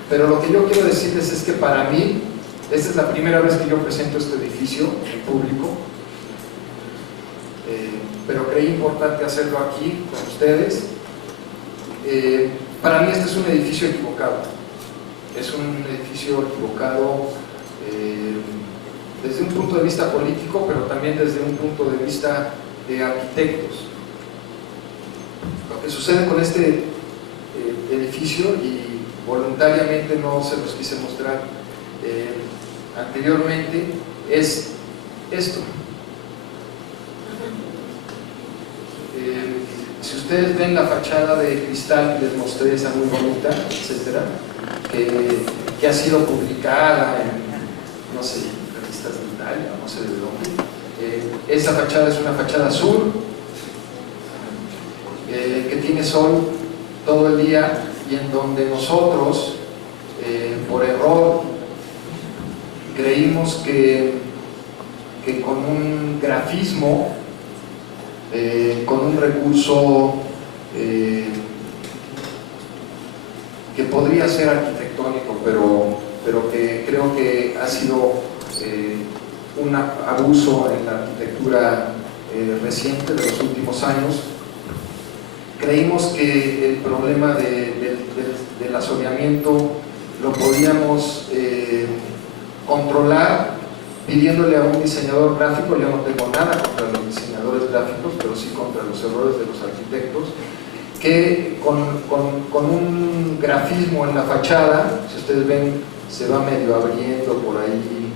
Pero lo que yo quiero decirles es que para mí, esta es la primera vez que yo presento este edificio en público, pero creí importante hacerlo aquí con ustedes. Para mí este es un edificio equivocado. Es un edificio equivocado desde un punto de vista político, pero también desde un punto de vista de arquitectos. Lo que sucede con este edificio, y voluntariamente no se los quise mostrar anteriormente, es esto. Si ustedes ven la fachada de cristal que les mostré, esa muy bonita, etcétera, que ha sido publicada en, no sé, revistas de Italia, no sé de dónde. Esa fachada es una fachada azul, que tiene sol todo el día, y en donde nosotros, por error, creímos que con un grafismo, con un recurso que podría ser arquitectónico, pero que creo que ha sido un abuso en la arquitectura reciente de los últimos años. Creímos que el problema del asoleamiento lo podíamos controlar pidiéndole a un diseñador gráfico. Yo no tengo nada contra los diseñadores gráficos, pero sí contra los errores de los arquitectos, que con un grafismo en la fachada, si ustedes ven, se va medio abriendo por ahí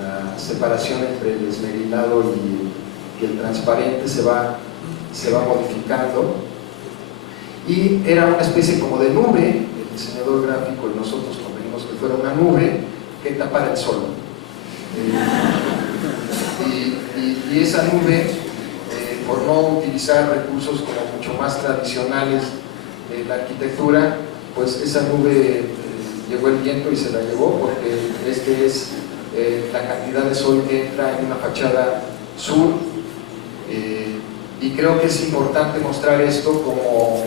la separación entre el esmerilado y el transparente se va modificando, y era una especie como de nube. El diseñador gráfico y nosotros convenimos que fuera una nube que tapara el sol, y esa nube, por no utilizar recursos como mucho más tradicionales de la arquitectura, pues esa nube llegó el viento y se la llevó, porque este es la cantidad de sol que entra en una fachada sur, y creo que es importante mostrar esto como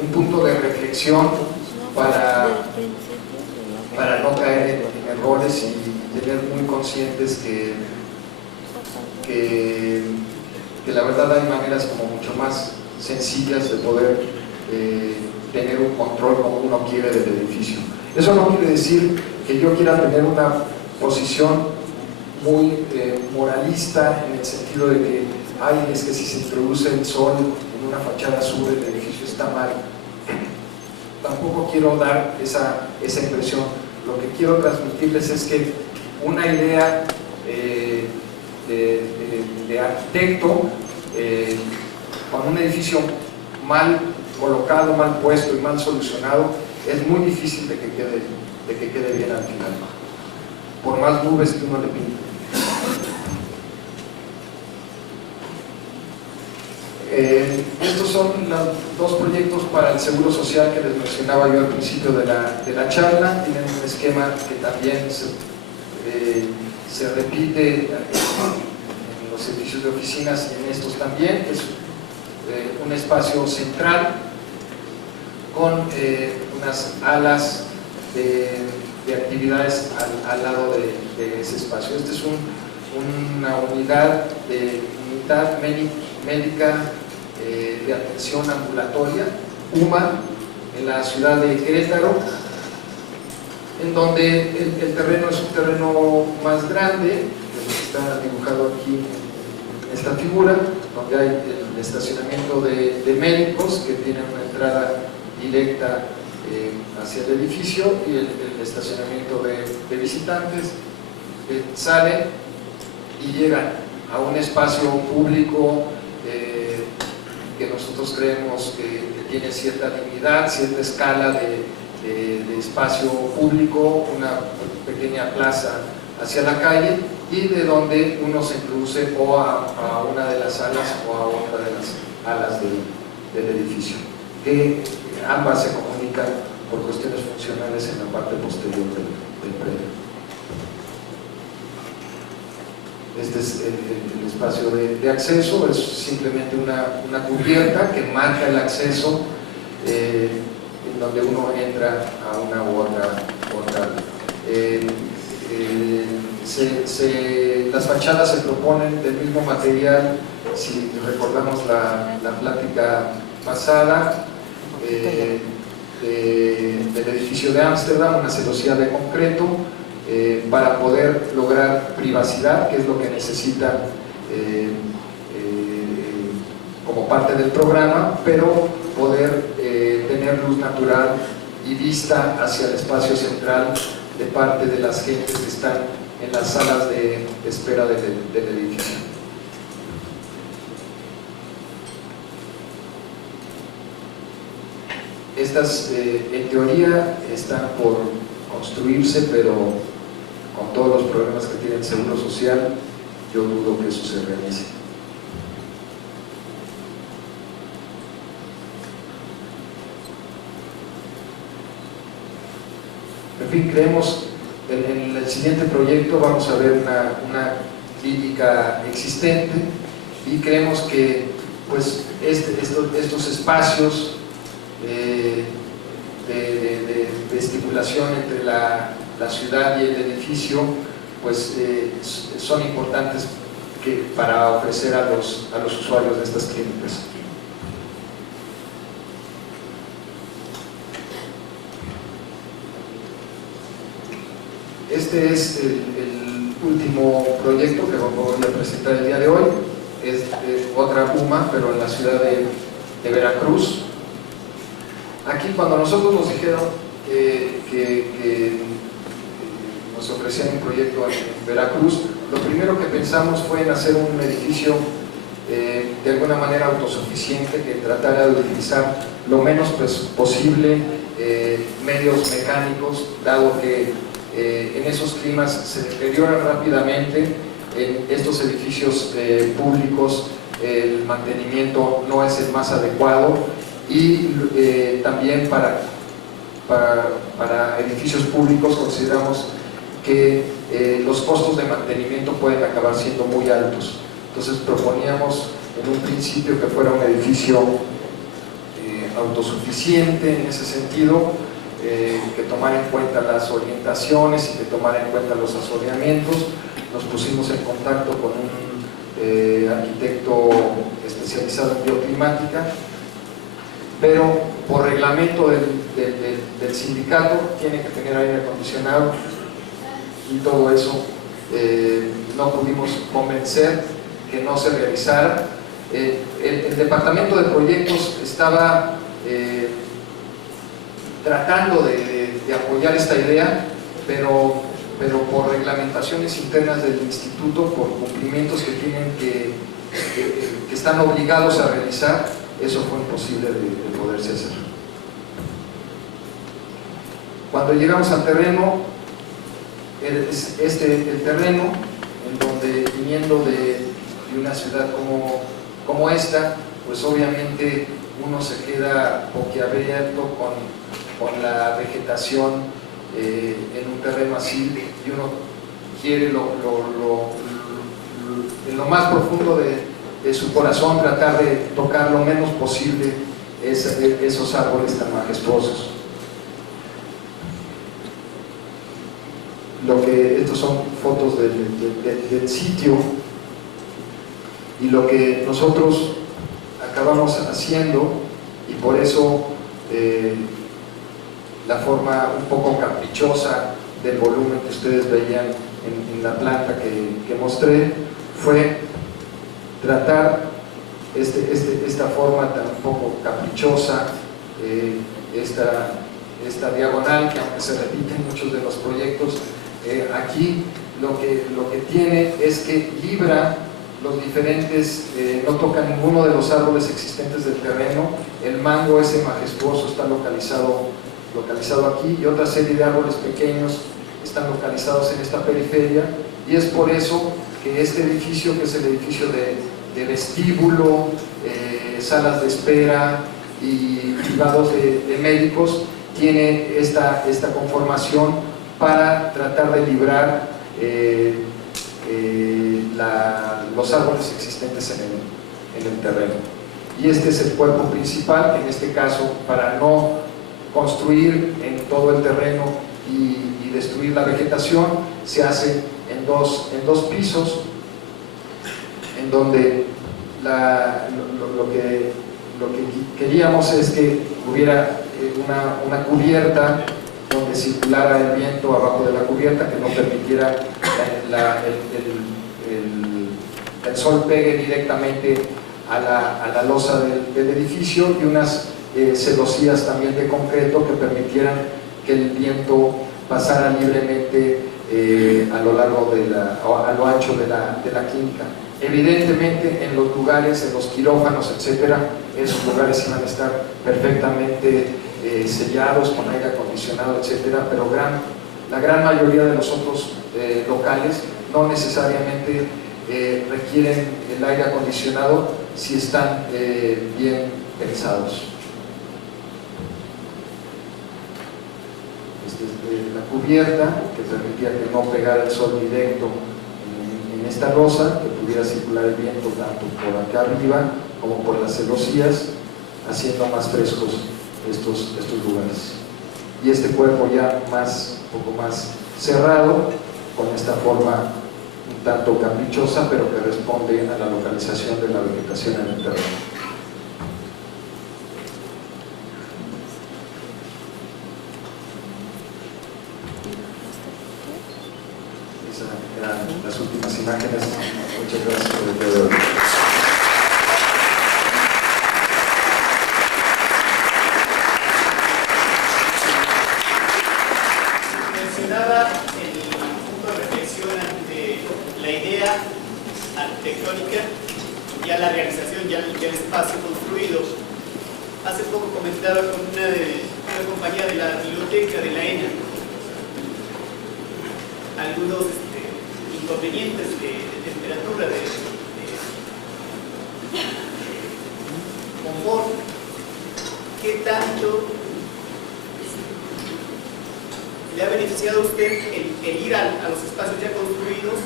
un punto de reflexión para no caer en errores y tener muy conscientes que la verdad hay maneras como mucho más sencillas de poder tener un control como uno quiere del edificio. Eso no quiere decir que yo quiera tener una posición muy moralista, en el sentido de que es que si se introduce el sol en una fachada sur, el edificio está mal. Tampoco quiero dar esa impresión. Lo que quiero transmitirles es que una idea de arquitecto con un edificio mal colocado, mal puesto y mal solucionado, es muy difícil de que quede bien al final, por más nubes que uno le pinte. Estos son los dos proyectos para el Seguro Social que les mencionaba yo al principio de la charla. Tienen un esquema que también se repite en los servicios de oficinas y en estos también. Es un espacio central con unas alas de actividades al lado de ese espacio. Esta es una unidad médica de atención ambulatoria, UMA, en la ciudad de Querétaro, en donde el terreno es un terreno más grande, que está dibujado aquí en esta figura, donde hay el estacionamiento de médicos que tienen una entrada directa hacia el edificio, y el estacionamiento de visitantes salen y llegan a un espacio público que nosotros creemos que tiene cierta dignidad, cierta escala de espacio público, una pequeña plaza hacia la calle, y de donde uno se introduce o a una de las alas o a otra de las alas del edificio, que ambas se comunican por cuestiones funcionales en la parte posterior del predio. Este es el espacio de acceso, es simplemente una cubierta que marca el acceso en donde uno entra a una u otra. Las fachadas se proponen del mismo material, si recordamos la plática pasada, del edificio de Ámsterdam, una celosía de concreto, para poder lograr privacidad, que es lo que necesita como parte del programa, pero poder tener luz natural y vista hacia el espacio central de parte de las gentes que están en las salas de espera del edificio. Estas en teoría están por construirse, pero con todos los problemas que tiene el Seguro Social, yo dudo que eso se realice. En fin, creemos en el siguiente proyecto vamos a ver una clínica existente, y creemos que pues estos espacios de estimulación entre la ciudad y el edificio pues son importantes para ofrecer a los usuarios de estas clínicas. Este es el último proyecto que voy a presentar el día de hoy. Es otra UMA, pero en la ciudad de Veracruz. Aquí, cuando nosotros nos dijeron que nos ofrecían un proyecto en Veracruz, lo primero que pensamos fue en hacer un edificio de alguna manera autosuficiente, que tratara de utilizar lo menos posible medios mecánicos, dado que en esos climas se deterioran rápidamente. En estos edificios públicos el mantenimiento no es el más adecuado, y también para edificios públicos consideramos que los costos de mantenimiento pueden acabar siendo muy altos. Entonces proponíamos en un principio que fuera un edificio autosuficiente en ese sentido, que tomara en cuenta las orientaciones y que tomara en cuenta los asoleamientos. Nos pusimos en contacto con un arquitecto especializado en bioclimática, pero por reglamento del sindicato tiene que tener aire acondicionado, y todo eso no pudimos convencer que no se realizara. El departamento de proyectos estaba tratando de apoyar esta idea, pero por reglamentaciones internas del instituto, por cumplimientos que tienen que están obligados a realizar, eso fue imposible de poderse hacer. Cuando llegamos al terreno, el terreno en donde, viniendo de una ciudad como esta, pues obviamente uno se queda boquiabierto con la vegetación en un terreno así, y uno quiere en lo más profundo de su corazón tratar de tocar lo menos posible esos árboles tan majestuosos. Estos son fotos del sitio, y lo que nosotros acabamos haciendo, y por eso la forma un poco caprichosa del volumen que ustedes veían en la planta que mostré, fue tratar esta forma tan un poco caprichosa, esta diagonal que aunque se repite en muchos de los proyectos, aquí lo que tiene es que libra los diferentes, no toca ninguno de los árboles existentes del terreno. El mango ese majestuoso está localizado aquí, y otra serie de árboles pequeños están localizados en esta periferia, y es por eso que este edificio, que es el edificio de vestíbulo, salas de espera y privados de médicos, tiene esta conformación para tratar de librar los árboles existentes en el terreno. Y este es el cuerpo principal, en este caso, para no construir en todo el terreno y destruir la vegetación, se hace en dos pisos, en donde lo que queríamos es que hubiera una cubierta donde circulara el viento abajo de la cubierta, que no permitiera el sol pegue directamente a la losa del edificio, y unas celosías también de concreto que permitieran que el viento pasara libremente a lo largo a lo ancho de la clínica. Evidentemente en los lugares, en los quirófanos, etcétera, esos lugares iban a estar perfectamente sellados con aire acondicionado, etcétera, pero la gran mayoría de los otros locales no necesariamente requieren el aire acondicionado si están bien pensados. La cubierta, que permitía que no pegara el sol directo en esta losa, que pudiera circular el viento tanto por acá arriba como por las celosías, haciendo más frescos estos lugares. Y este cuerpo ya un poco más cerrado, con esta forma un tanto caprichosa, pero que responde a la localización de la vegetación en el terreno. Eran las últimas imágenes. Muchas gracias por el día de hoy. Mencionaba el punto de reflexión ante la idea arquitectónica, ya la realización, ya el espacio construido. Hace poco comentaba con una compañía de la biblioteca de la ENA algunos inconvenientes de temperatura, de confort. ¿Qué tanto le ha beneficiado a usted el ir a los espacios ya construidos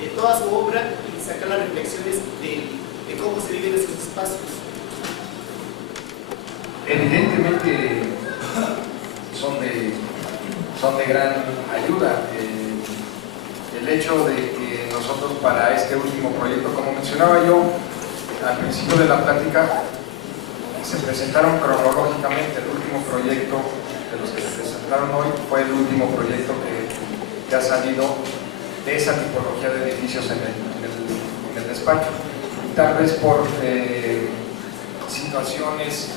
de toda su obra y sacar las reflexiones de cómo se viven esos espacios? Evidentemente son de gran ayuda. El hecho de que nosotros, para este último proyecto, como mencionaba yo al principio de la plática, se presentaron cronológicamente. El último proyecto de los que se presentaron hoy fue el último proyecto que ha salido de esa tipología de edificios en el despacho. Tal vez por situaciones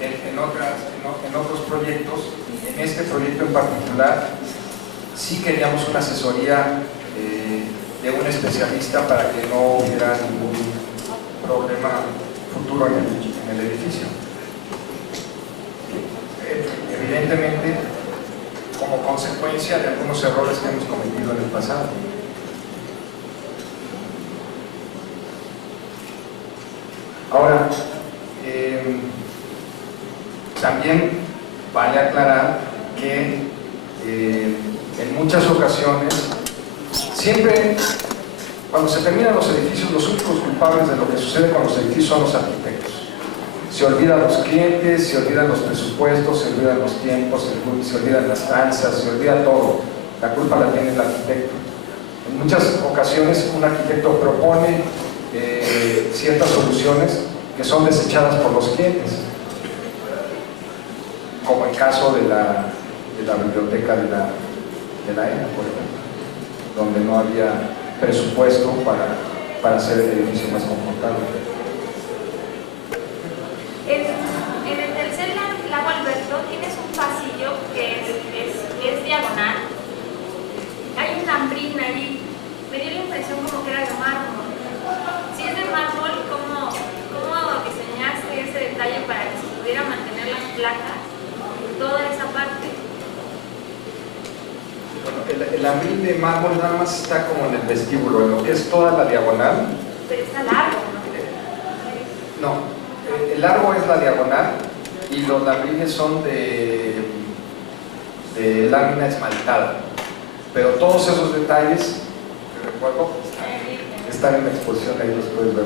en otros proyectos, en este proyecto en particular sí queríamos una asesoría de un especialista para que no hubiera ningún problema futuro en el edificio. Evidentemente, como consecuencia de algunos errores que hemos cometido en el pasado. Ahora, también vale aclarar que en muchas ocasiones, siempre cuando se terminan los edificios, los únicos culpables de lo que sucede con los edificios son los arquitectos. Se olvidan los clientes, se olvidan los presupuestos, se olvidan los tiempos, se olvidan las danzas, se olvida todo. La culpa la tiene el arquitecto. En muchas ocasiones un arquitecto propone ciertas soluciones que son desechadas por los clientes, como el caso de la biblioteca de la ENA, por ejemplo, donde no había presupuesto para hacer el edificio más confortable. En el tercer lago Alberto tienes un pasillo que es diagonal. Hay un hambrín ahí. Me dio la impresión como que era de mármol. Si es de mármol, ¿cómo diseñaste ese detalle para que se pudiera mantener las placas toda esa parte? Bueno, el hambrín de mármol nada más está como en el vestíbulo, en lo que es toda la diagonal. Pero está largo, ¿no? No, el largo es la diagonal y los lambrines son de lámina esmaltada. Pero todos esos detalles, que recuerdo, están en la exposición, ahí los puedes ver.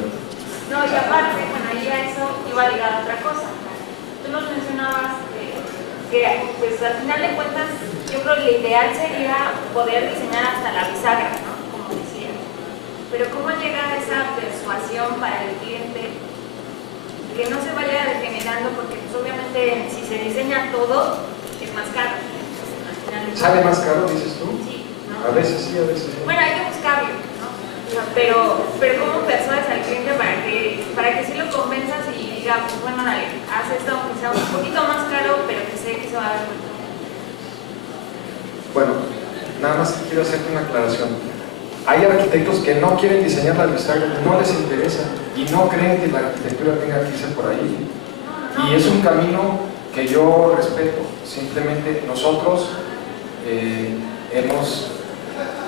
No, y aparte, bueno, ahí a eso iba ligado a otra cosa. Tú nos mencionabas que pues al final de cuentas, yo creo que lo ideal sería poder diseñar hasta la bisagra, ¿no? Como decía. Pero ¿cómo llega esa persuasión para el cliente que no se vaya degenerando? Porque pues obviamente si se diseña todo, es más caro. Al final de ¿Sale cuentas. más caro, dices tú? Sí, ¿no? A veces sí, a veces no. Bueno, hay que buscarlo, ¿no? O sea, pero ¿cómo persuades al cliente para que sí lo convenzas y diga, pues bueno, dale, haz esto aunque sea un poquito más caro, pero que sé que se va a dar cuenta? Bueno, nada más quiero hacerte una aclaración. Hay arquitectos que no quieren diseñar la bisagra, no les interesa y no creen que la arquitectura tenga que irse por ahí. Y es un camino que yo respeto. Simplemente nosotros hemos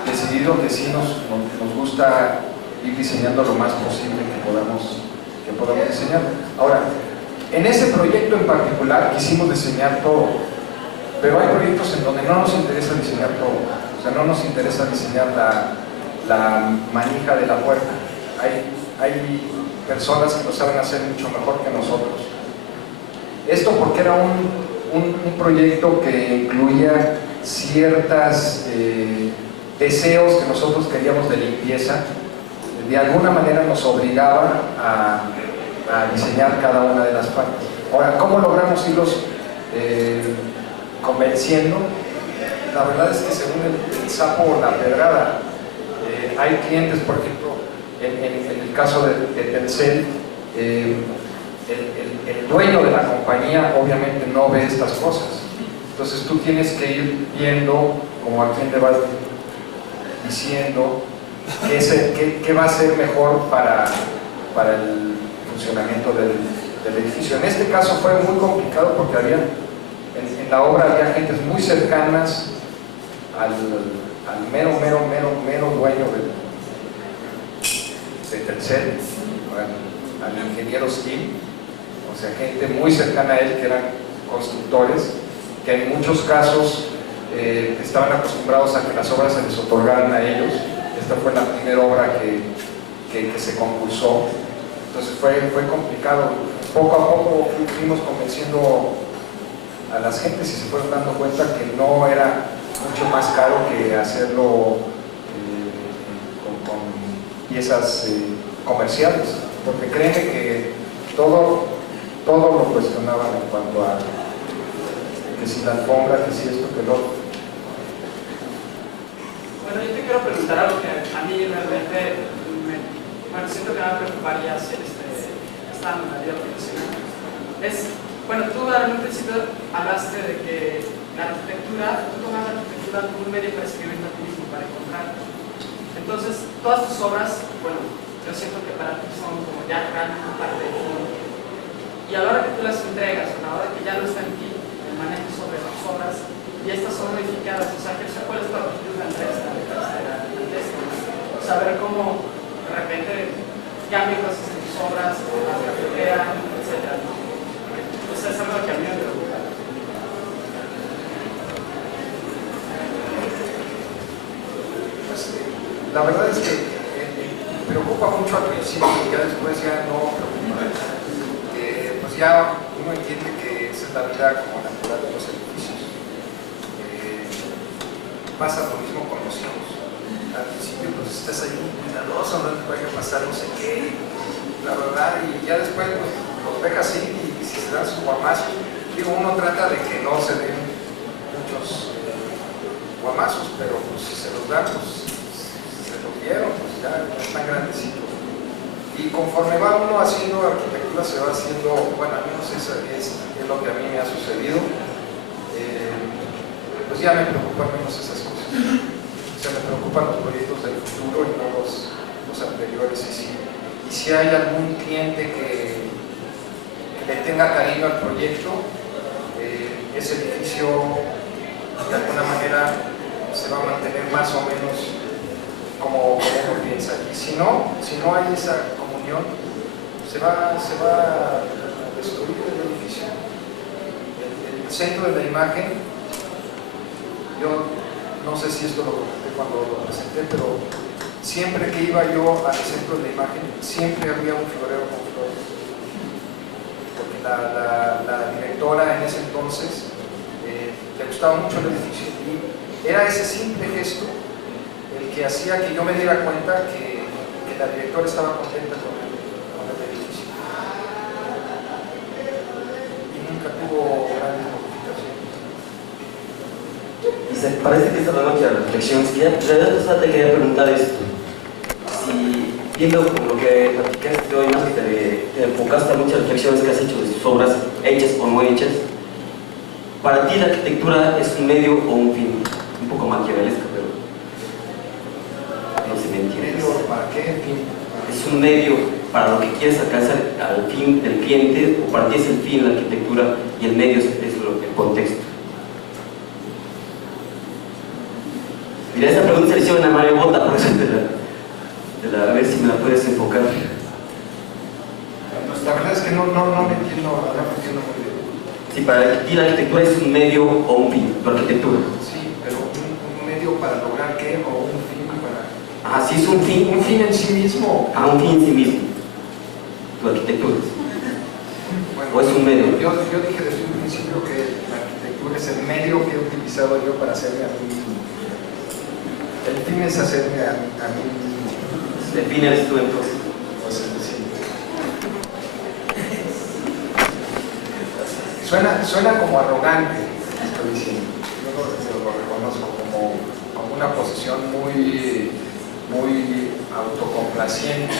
decidido que sí nos gusta ir diseñando lo más posible que podamos diseñar. Ahora, en ese proyecto en particular quisimos diseñar todo, pero hay proyectos en donde no nos interesa diseñar todo. O sea, no nos interesa diseñar la manija de la puerta. Hay personas que lo saben hacer mucho mejor que nosotros. Esto porque era un proyecto que incluía ciertos deseos que nosotros queríamos de limpieza. De alguna manera nos obligaba a diseñar cada una de las partes. Ahora, ¿cómo logramos irlos convenciendo? La verdad es que según el sapo o la pedrada, hay clientes, por ejemplo, en el caso de Telcel, el dueño de la compañía obviamente no ve estas cosas. Entonces tú tienes que ir viendo como a quién le vas diciendo qué va a ser mejor para el funcionamiento del edificio. En este caso fue muy complicado porque en la obra había gentes muy cercanas al mero dueño de Telcel, al ingeniero Steele, o sea, gente muy cercana a él que eran constructores, que en muchos casos estaban acostumbrados a que las obras se les otorgaran a ellos. Esta fue la primera obra que se concursó, entonces fue complicado. Poco a poco fuimos convenciendo a las gentes y se fueron dando cuenta que no era mucho más caro que hacerlo con piezas comerciales, porque créeme que todo lo cuestionaban en cuanto a que si la alfombra, que si esto, que lo otro. Bueno, yo te quiero preguntar algo que a mí realmente siento que me va a preocupar ya hacer estando en la vida profesional. Bueno, tú en un principio hablaste de que la arquitectura, tú tomas la arquitectura como un medio para escribir a ti mismo, para encontrar. Entonces, todas tus obras, bueno, yo siento que para ti son como ya realmente parte del mundo. Y a la hora que tú las entregas, a la hora que ya no está en ti, el manejo sobre las obras, y estas son modificadas, o sea, ¿cuál es tu actitud ante esto? Saber cómo de repente cambien cosas en tus obras, las cafeteras, etc. ¿no? O sea, es algo que a mí me preocupa. Pues, la verdad es que me preocupa mucho al principio, y ya después ya no preocupa. Pues ya uno entiende que esa es la vida como natural de los edificios. Pasa lo mismo con los hijos. Al principio pues estás ahí muy cuidadoso, no te vaya a pasar no sé qué, la verdad, y ya después pues, los dejas ir y si se dan sus guamazos, digo, uno trata de que no se den muchos guamazos, pero pues si se los dan, pues se los dieron, pues ya están grandecitos. Y conforme va uno haciendo arquitectura se va haciendo, bueno, al menos eso es lo que a mí me ha sucedido, pues ya me preocupan menos esas cosas. O sea, me preocupan los proyectos del futuro y no los anteriores. Y si hay algún cliente que le tenga cariño al proyecto, ese edificio de alguna manera se va a mantener más o menos como uno piensa. Y si no hay esa comunión, se va a destruir el edificio. El centro de la imagen, yo no sé si esto lo comenté cuando lo presenté, pero siempre que iba yo al centro de la imagen, siempre había un florero con flores. Porque la directora en ese entonces le gustaba mucho el edificio y era ese simple gesto el que hacía que yo me diera cuenta que la directora estaba contenta con el edificio. Y nunca tuvo grandes modificaciones. Y se parece que esta es la noche de reflexiones. Y en realidad te quería preguntar esto. Si, viendo como lo que platicaste hoy, más te enfocaste a muchas reflexiones que has hecho de tus obras, hechas o no hechas, para ti la arquitectura es un medio o un fin, un poco maquiavelesco, pero no sé si me entiendes. ¿Para qué fin? ¿Es un medio para lo que quieres alcanzar al fin del cliente o para ti es el fin la arquitectura y el medio es el contexto? Mira, esa pregunta se le hicieron a Mario Bota, por eso a ver si me la puedes enfocar. Pues la verdad es que no me entiendo muy bien. Si para ti la arquitectura es un medio o un fin, tu arquitectura. Sí, pero un medio para lograr qué o un fin para... Ah, sí es un fin. Un fin en sí mismo. Ah, un fin en sí mismo. Tu arquitectura. Bueno, ¿O es un medio? Yo dije desde un principio que la arquitectura es el medio que he utilizado yo para hacerme a mí mismo. El fin es hacerme a mí mismo. El fin eres tú entonces. Pues sí. Suena como arrogante, estoy diciendo. Yo lo reconozco como una posición muy autocomplaciente.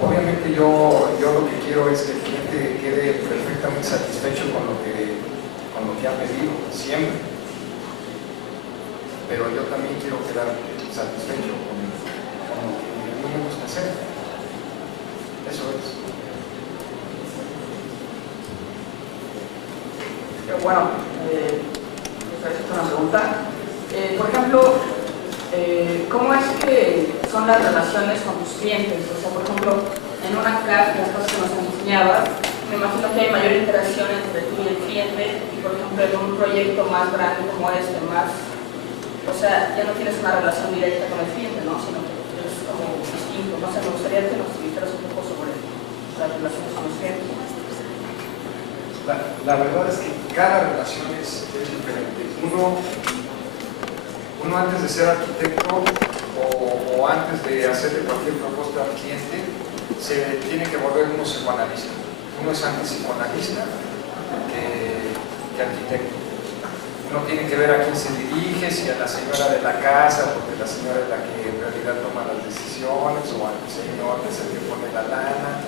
Obviamente yo lo que quiero es que el cliente quede perfectamente satisfecho con lo que ha pedido, siempre. Pero yo también quiero quedar satisfecho con lo que a mí me gusta hacer. Eso es. Bueno, les he hecho una pregunta. Por ejemplo, ¿cómo es que son las relaciones con tus clientes? O sea, por ejemplo, en una clase, las cosas que nos enseñabas, me imagino que hay mayor interacción entre tú y el cliente, y por ejemplo, en un proyecto más grande como este, o sea, ya no tienes una relación directa con el cliente, ¿no? Sino que es como distinto. No sé, me gustaría que nos dijeras un poco sobre las relaciones con los clientes. La verdad es que cada relación es diferente. Uno antes de ser arquitecto o antes de hacerle cualquier propuesta al cliente, se tiene que volver uno psicoanalista. Uno es antes psicoanalista que arquitecto. Uno tiene que ver a quién se dirige, si a la señora de la casa, porque la señora es la que en realidad toma las decisiones, o al señor que es el que pone la lana,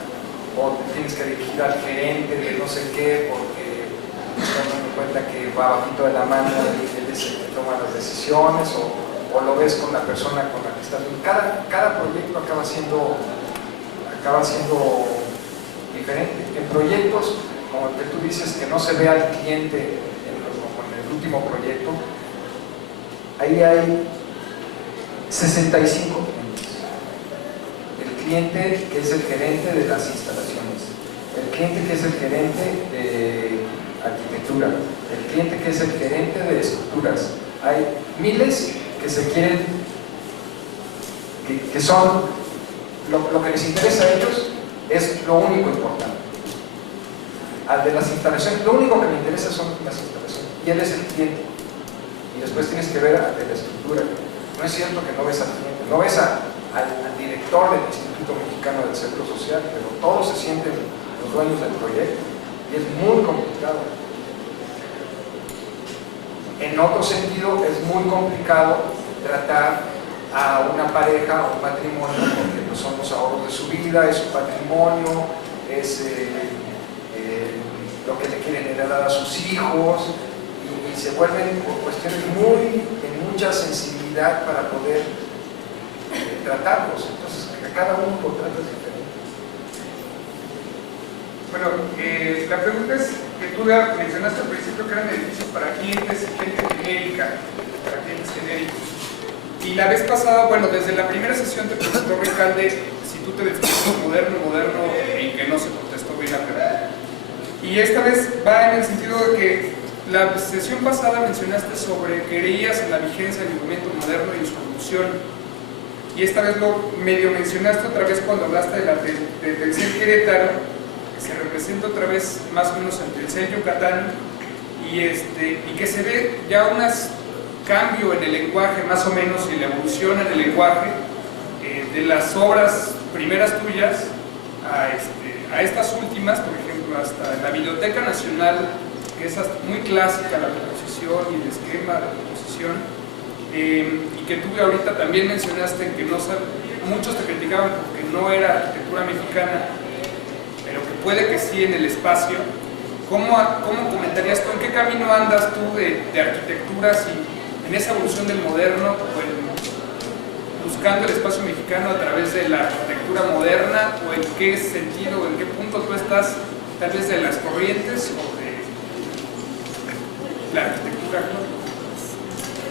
o te tienes que dirigir al gerente de no sé qué, porque estás dando cuenta que va bajito de la mano y él es el que toma las decisiones, o lo ves con la persona con la que estás. Cada proyecto acaba siendo diferente. En proyectos, como el que tú dices, que no se ve al cliente como en el último proyecto, ahí hay 65 clientes. El cliente que es el gerente de las instalaciones, el cliente que es el gerente de arquitectura, el cliente que es el gerente de estructuras. Hay miles que se quieren, que son, lo que les interesa a ellos es lo único importante. Al de las instalaciones, lo único que me interesa son las instalaciones, y él es el cliente. Y después tienes que ver al de la estructura. No es cierto que no ves al cliente, no ves al director del Instituto Mexicano del Seguro Social, pero todos se sienten los dueños del proyecto, y es muy complicado. En otro sentido, es muy complicado tratar a una pareja o un matrimonio, porque pues, son los ahorros de su vida, es su patrimonio, es lo que le quieren heredar a sus hijos, y se vuelven por cuestiones de mucha sensibilidad para poder tratarlos. Entonces, cada uno lo trata diferente. Bueno, la pregunta es que tú mencionaste al principio que eran edificios para clientes y gente genérica, para clientes genéricos. Y la vez pasada, bueno, desde la primera sesión te preguntó Recalde si tú te defines como moderno, en que no se contestó bien la pregunta. Y esta vez va en el sentido de que la sesión pasada mencionaste sobre que creías en la vigencia del movimiento moderno y en su evolución. Y esta vez lo medio mencionaste otra vez cuando hablaste de Telcel Querétaro, que se representa otra vez más o menos en Telcel Yucatán, y que se ve ya un cambio en el lenguaje más o menos y la evolución en el lenguaje de las obras primeras tuyas a estas últimas, por ejemplo, hasta la Biblioteca Nacional, que es muy clásica la composición y el esquema de la composición, y que tú ahorita también mencionaste que muchos te criticaban porque no era arquitectura mexicana, pero que puede que sí en el espacio. ¿Cómo comentarías tú, en qué camino andas tú de arquitectura, si en esa evolución del moderno, buscando el espacio mexicano a través de la arquitectura moderna, o en qué sentido, en qué punto tú estás, tal vez de las corrientes o de la arquitectura?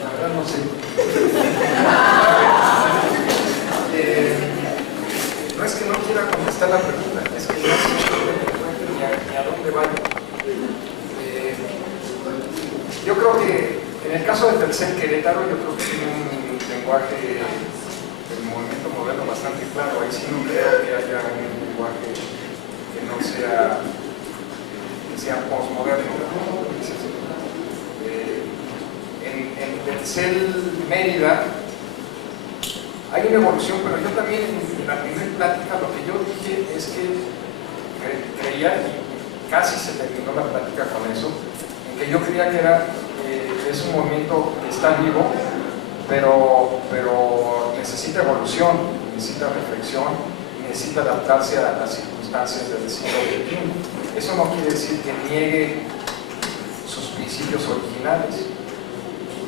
La verdad no sé. No es que no quiera contestar la pregunta, es que no sé ni a dónde vaya. Yo creo que en el caso de Telcel Querétaro, yo creo que tiene un lenguaje del movimiento moderno bastante claro. Ahí sí no creo que haya un lenguaje que no sea postmoderno. En Telcel Mérida hay una evolución, pero yo también en la primera plática lo que yo dije es que creía, y casi se terminó la plática con eso, en que yo creía que es un movimiento que está vivo, pero necesita evolución, necesita reflexión, necesita adaptarse a las circunstancias del siglo XXI. Eso no quiere decir que niegue sus principios originales.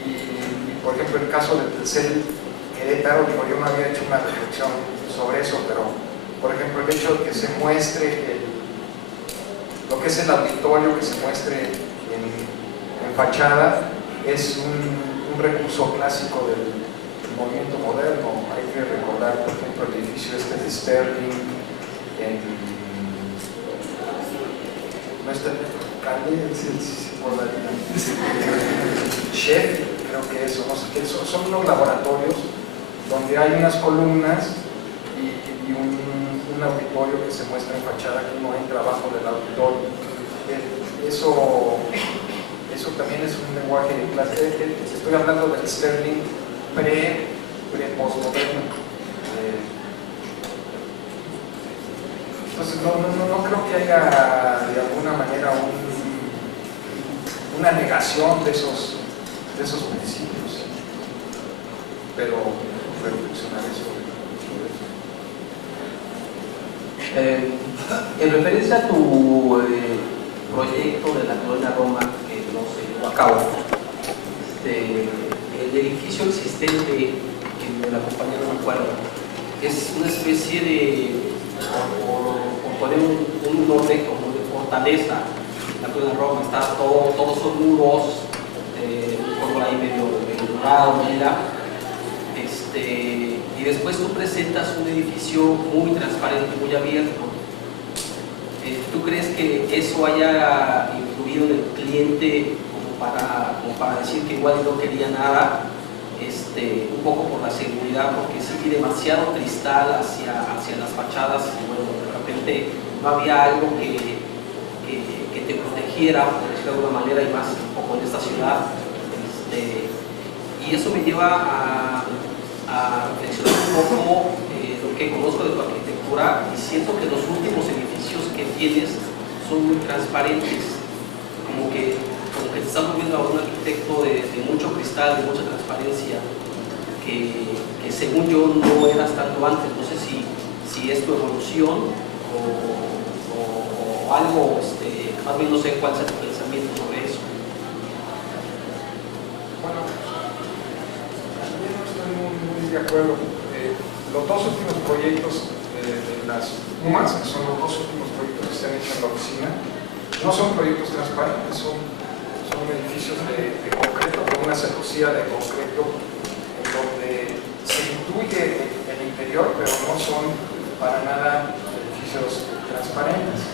Y por ejemplo, el caso de Telcel Querétaro, yo no había hecho una reflexión sobre eso, pero por ejemplo, el hecho de que se muestre lo que es el auditorio, que se muestre en fachada, es un recurso clásico del movimiento moderno. Hay que recordar, por ejemplo, el edificio de Sterling, no está en el alcalde, Chef, creo que eso, no sé qué, son unos laboratorios donde hay unas columnas y un auditorio que se muestra en fachada, que uno entra abajo del auditorio. Eso también es un lenguaje de clase. Estoy hablando del Sterling pre-postmoderno. Entonces no creo que haya de alguna manera una negación de esos principios, pero reflexionar sobre eso. En referencia a tu proyecto de la colonia Roma, que no se llevó a cabo, el edificio existente en la compañía, no me acuerdo, es una especie de, por poner un nombre como de fortaleza. La colonia Roma está todos son muros, un color ahí medio dorado, mira, y y después tú presentas un edificio muy transparente, muy abierto. ¿Tú crees que eso haya influido en el cliente como para decir que igual no quería nada? Un poco por la seguridad, porque sí vi demasiado cristal hacia las fachadas y bueno, de repente no había algo que te protegiera, por decirlo de alguna manera, y más un poco en esta ciudad. Y eso me lleva a reflexionar un poco lo que conozco de tu arquitectura, y siento que los últimos edificios que tienes son muy transparentes, como que te estás volviendo a un arquitecto de mucho cristal, de mucha transparencia, que según yo no eras tanto antes. No sé si es tu evolución o algo, más bien no sé cuál sea tu pensamiento sobre eso. Bueno, también no estoy muy de acuerdo. Los dos últimos proyectos de las UMAS, que son los dos últimos proyectos que se han hecho en la oficina, no son proyectos transparentes, son edificios de concreto, con una celosía de concreto, en donde se intuye el interior, pero no son para nada edificios transparentes.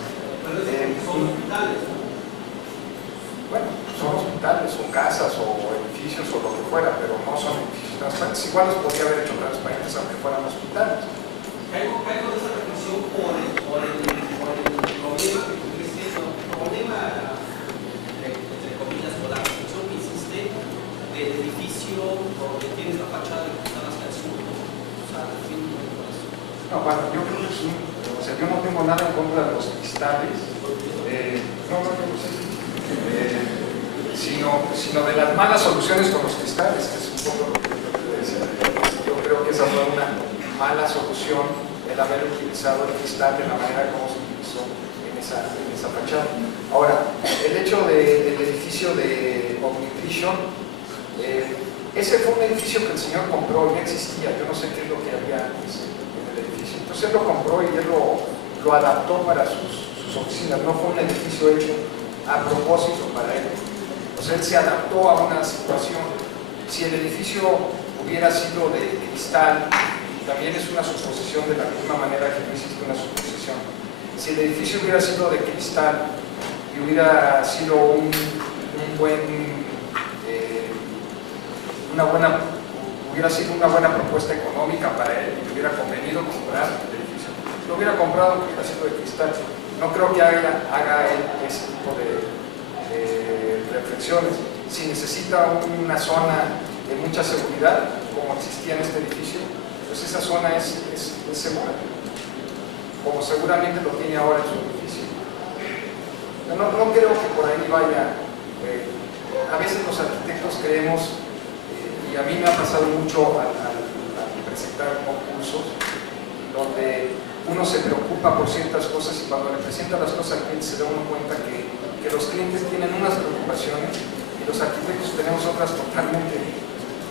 Bueno, son hospitales, son casas o edificios o lo que fuera, pero no son edificios transparentes. Igual los podría haber hecho transparentes aunque fueran hospitales. Caigo de esa reflexión por el problema que tuviste, entre comillas, por la reflexión que hiciste del edificio donde tienes la fachada de cristal hacia el sur. O sea, No, bueno, yo creo que sí. O sea, yo no tengo nada en contra de los cristales. Sino de las malas soluciones con los cristales, que es un poco lo que decía. Yo creo que esa fue una mala solución, el haber utilizado el cristal de la manera como se utilizó en esa fachada. Ahora, el hecho del edificio de Omnivision, ese fue un edificio que el señor compró y no existía. Yo no sé qué es lo que había antes en el edificio. Entonces él lo compró y él lo adaptó para sus oficinas. No fue un edificio hecho a propósito para él. O sea, él se adaptó a una situación. Si el edificio hubiera sido de cristal, también es una suposición de la misma manera que no hiciste una suposición. Si el edificio hubiera sido de cristal y hubiera sido hubiera sido una buena propuesta económica para él y le hubiera convenido comprar el edificio, lo hubiera comprado porque hubiera sido de cristal. No creo que haga él ese tipo de reflexiones. Si necesita una zona de mucha seguridad, como existía en este edificio, pues esa zona es segura, como seguramente lo tiene ahora en su edificio. No creo que por ahí vaya. A veces los arquitectos creemos, y a mí me ha pasado mucho al presentar concursos, donde uno se preocupa por ciertas cosas y cuando le presenta las cosas al cliente se da uno cuenta que los clientes tienen unas preocupaciones y los arquitectos tenemos otras totalmente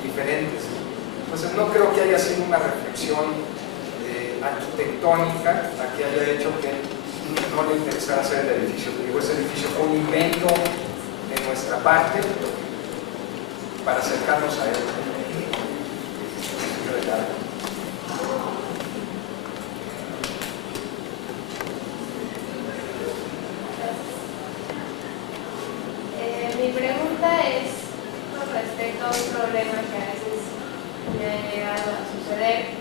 diferentes. Entonces no creo que haya sido una reflexión arquitectónica la que haya hecho que no le interesara hacer el edificio. Digo, ese edificio fue un invento de nuestra parte para acercarnos a él. Mi pregunta es con respecto a un problema que a veces me ha llegado a suceder,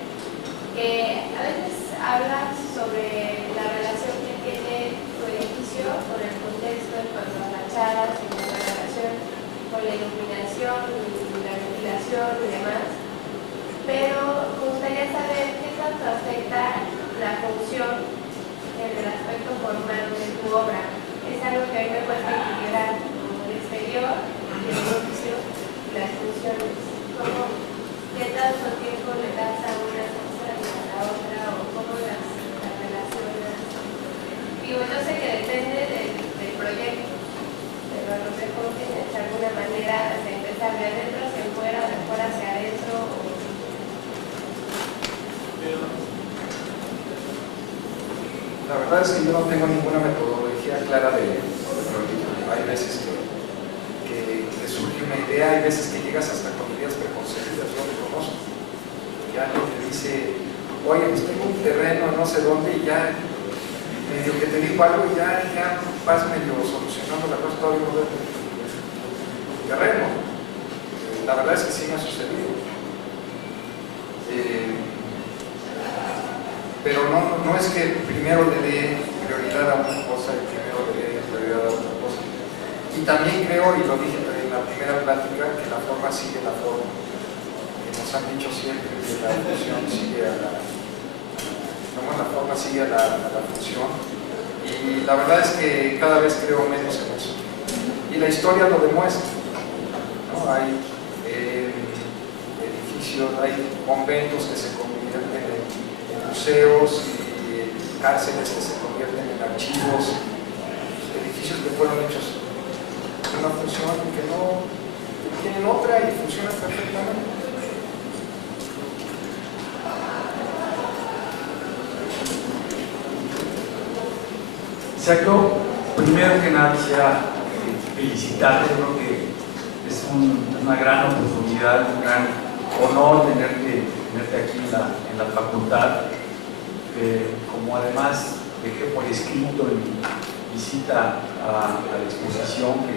que a veces hablas sobre la relación que tiene tu edificio con el contexto en cuanto a fachadas, en cuanto a la relación con la iluminación y la ventilación y demás, pero me gustaría saber qué tanto afecta la función en el aspecto formal de tu obra. Es algo que a mí me cuesta equilibrar el exterior y el edificio y las funciones. ¿Qué tanto tiempo le das a una cosa y a la otra o cómo las relacionas? Digo, yo sé que depende del proyecto, pero a lo mejor tienes alguna manera de empezar de adentro hacia afuera, de afuera hacia adentro. La verdad es que yo no tengo ninguna metodología clara de proyecto. Hay veces que surge una idea, hay veces que llegas hasta con ideas preconcebidas, yo lo conozco. Y alguien te dice, oye, pues tengo un terreno no sé dónde y ya medio que te dijo algo y ya vas medio solucionando la cosa, todavía no ves el terreno. La verdad es que sí me ha sucedido. Pero no es que primero le dé prioridad a una cosa y primero le dé prioridad a otra cosa. Y también creo, y lo dije en la primera plática, que la forma sigue la forma. Que nos han dicho siempre que la función sigue a la... la forma sigue a la función. Y la verdad es que cada vez creo menos en eso. Y la historia lo demuestra, ¿no? Hay edificios, hay conventos que se convierten en museos y cárceles que se convierten en archivos, edificios que fueron hechos con una función y que no tienen otra y funcionan perfectamente. Exacto. Primero que nada quisiera felicitarte, creo que es una gran oportunidad, un gran honor tenerte aquí en la facultad, como además dejé por escrito en mi visita a la exposición, que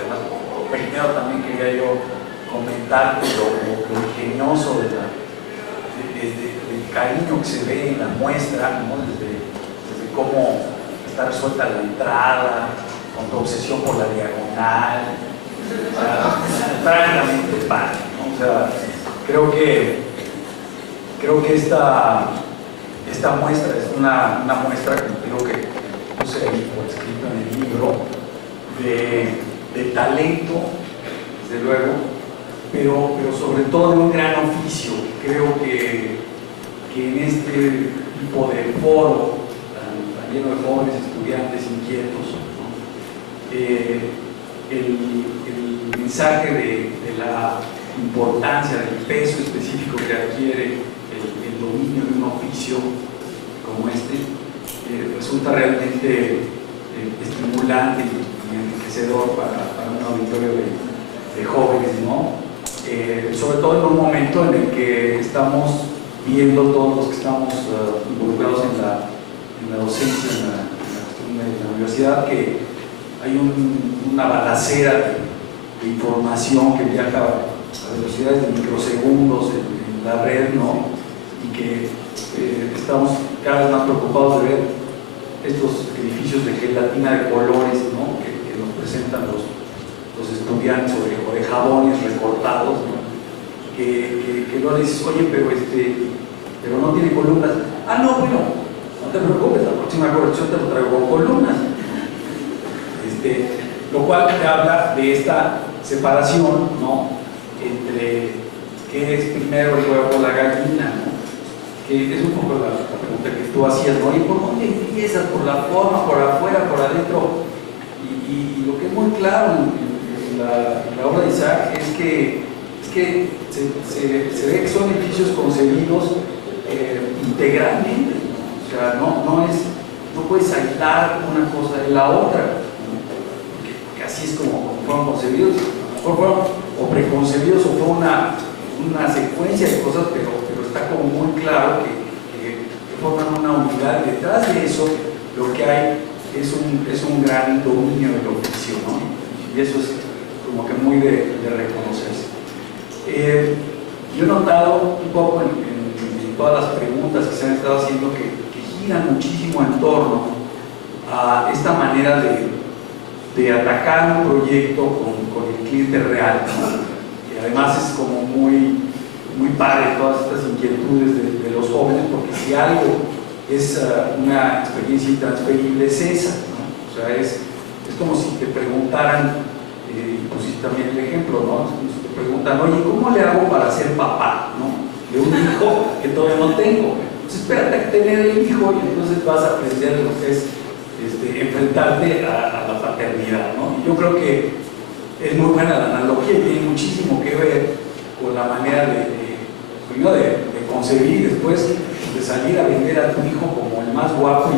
además primero también quería yo comentarte lo ingenioso del cariño que se ve en la muestra, ¿no? desde cómo está resuelta la entrada, con tu obsesión por la diagonal, o sea, francamente padre, ¿no? O sea, creo que esta muestra es una muestra que creo que puse ahí por escrito en el libro, de talento, desde luego, pero sobre todo de un gran oficio. Creo que en este tipo de foro, tan lleno de jóvenes estudiantes inquietos, ¿no? El mensaje de la importancia, del peso específico que adquiere el dominio de un oficio como este, resulta realmente estimulante y enriquecedor para un auditorio de jóvenes, ¿no? Sobre todo en un momento en el que estamos viendo todos los que estamos involucrados en la docencia, en la universidad, que hay una balacera de información que viaja a velocidades de microsegundos en la red, ¿no? Y que estamos cada vez más preocupados de ver estos edificios de gelatina de colores, ¿no? que nos presentan los estudiantes o de jabones recortados, ¿no? que luego dices, oye, pero no tiene columnas. Ah, no, bueno, no te preocupes, la próxima corrección te lo traigo con columnas. Lo cual te habla de esta separación, ¿no? Entre qué es primero el huevo o la gallina, ¿no? Que es un poco la pregunta que tú hacías, ¿no? ¿Y por dónde empiezas? ¿Por la forma, por afuera, por adentro? Y lo que es muy claro en la obra de Isaac es que se ve que son edificios concebidos integralmente, ¿no? O sea, no puedes aislar una cosa de la otra, ¿no? Porque así es como fueron concebidos, fueron o preconcebidos o fue una secuencia de cosas, pero está como muy claro que forman una unidad. Detrás de eso lo que hay es un gran dominio del oficio, ¿no? Y eso es como que muy de reconocerse. Yo he notado un poco en todas las preguntas que se han estado haciendo que giran muchísimo en torno a esta manera de atacar un proyecto con el cliente real, ¿no? Y además es como muy padre todas estas inquietudes de los jóvenes, porque si algo es una experiencia intransferible es esa, ¿no? O sea, es como si te preguntaran, pusiste también el ejemplo, ¿no? Si te preguntan, oye, ¿cómo le hago para ser papá, ¿no? De un hijo que todavía no tengo. Pues espérate a tener el hijo y entonces vas a aprender lo que es enfrentarte a la paternidad, ¿no? Y yo creo que es muy buena la analogía y tiene muchísimo que ver con la manera primero de concebir y después de salir a vender a tu hijo como el más guapo y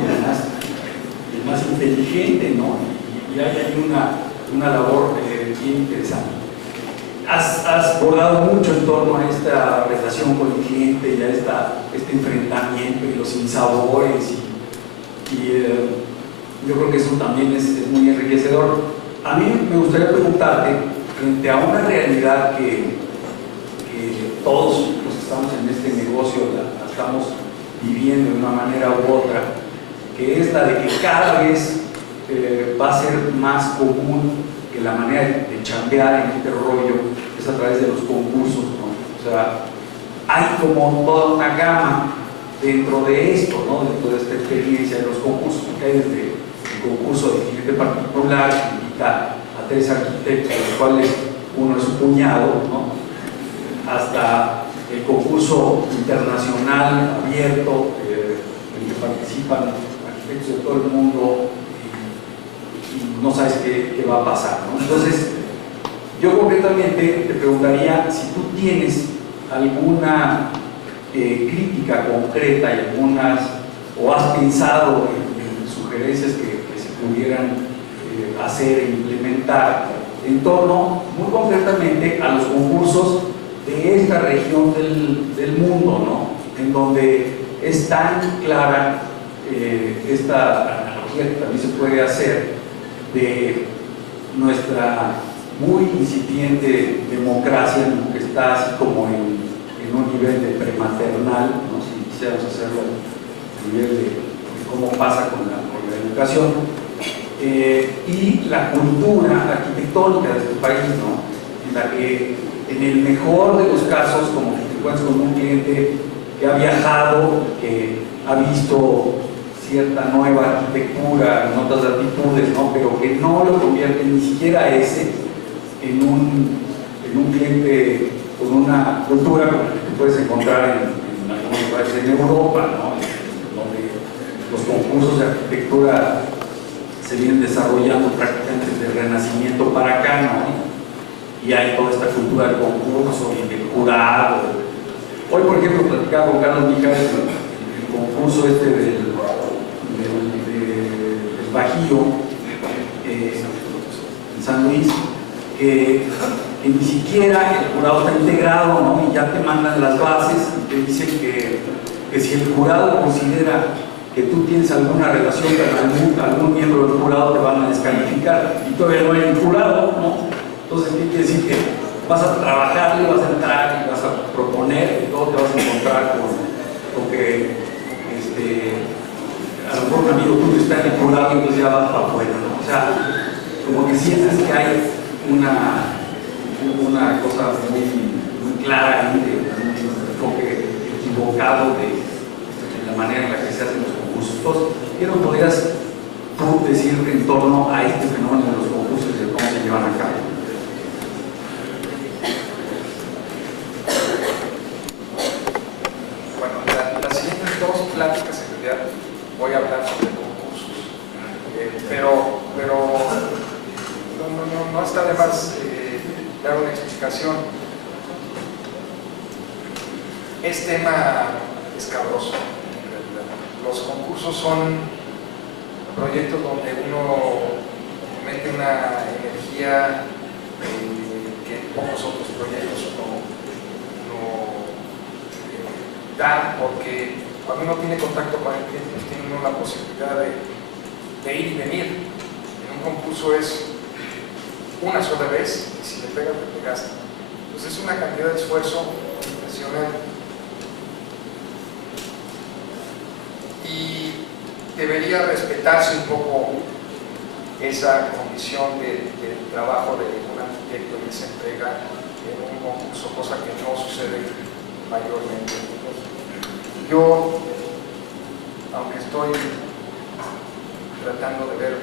el más inteligente, ¿no? Y hay ahí una labor bien interesante. has bordado mucho en torno a esta relación con el cliente y a este enfrentamiento y los sinsabores yo creo que eso también es muy enriquecedor. A mí me gustaría preguntarte, frente a una realidad que todos los que estamos en este negocio la estamos viviendo de una manera u otra, que es la de que cada vez va a ser más común que la manera de chambear en este rollo es a través de los concursos, ¿no? O sea, hay como toda una gama dentro de esto, ¿no? Dentro de esta experiencia de los concursos, porque hay desde el concurso de cliente particular que invita a 3 arquitectos, de los cuales uno es un cuñado, ¿no? Hasta el concurso internacional abierto en que participan arquitectos de todo el mundo y no sabes qué va a pasar, ¿no? Entonces, yo concretamente te preguntaría si tú tienes alguna crítica concreta y o has pensado en sugerencias que se pudieran hacer e implementar en torno muy concretamente a los concursos de esta región del mundo, ¿no? En donde es tan clara esta analogía que también se puede hacer de nuestra muy incipiente democracia, ¿no? Que está así como en un nivel de prematernal, ¿no? Si quisiéramos hacerlo a nivel de cómo pasa con la educación, y la cultura arquitectónica de este país, ¿no? En la que en el mejor de los casos, como que te encuentras con un cliente que ha viajado, que ha visto cierta nueva arquitectura en otras latitudes, ¿no? Pero que no lo convierte ni siquiera ese en un cliente con una cultura como la que puedes encontrar en algunos países en Europa, ¿no? Donde los concursos de arquitectura se vienen desarrollando prácticamente desde el Renacimiento para acá, ¿no? Y hay toda esta cultura del concurso y del jurado. Hoy, por ejemplo, platicaba con Carlos Mijares el concurso del Bajío en San Luis, que ni siquiera el jurado está integrado, ¿no? Y ya te mandan las bases y te dicen que si el jurado considera que tú tienes alguna relación con algún miembro del jurado, te van a descalificar, y todavía no hay un jurado, ¿no? Entonces, ¿qué quiere decir? Que vas a trabajar y vas a entrar y vas a proponer y todo te vas a encontrar con que a lo mejor un amigo tuyo está en el jurado y entonces ya vas para afuera, ¿no? O sea, como que sientes que hay una cosa muy clara ahí de un enfoque equivocado de la manera en la que se hacen los concursos. Entonces, ¿qué nos podrías tú decir en torno a este fenómeno de los concursos y de cómo se llevan a cabo? Las siguientes 2 pláticas en realidad voy a hablar sobre concursos, pero no está de más dar una explicación. Es tema escabroso, en realidad. Los concursos son proyectos donde uno mete una energía que pocos otros proyectos no dan, porque cuando uno tiene contacto con el cliente, pues tiene uno la posibilidad de ir y venir. En un concurso es una sola vez, y si le pegas, te pegaste. Entonces es una cantidad de esfuerzo impresionante. Y debería respetarse un poco esa condición de trabajo de un arquitecto que se entrega en un concurso, cosa que no sucede mayormente. Yo, aunque estoy tratando de ver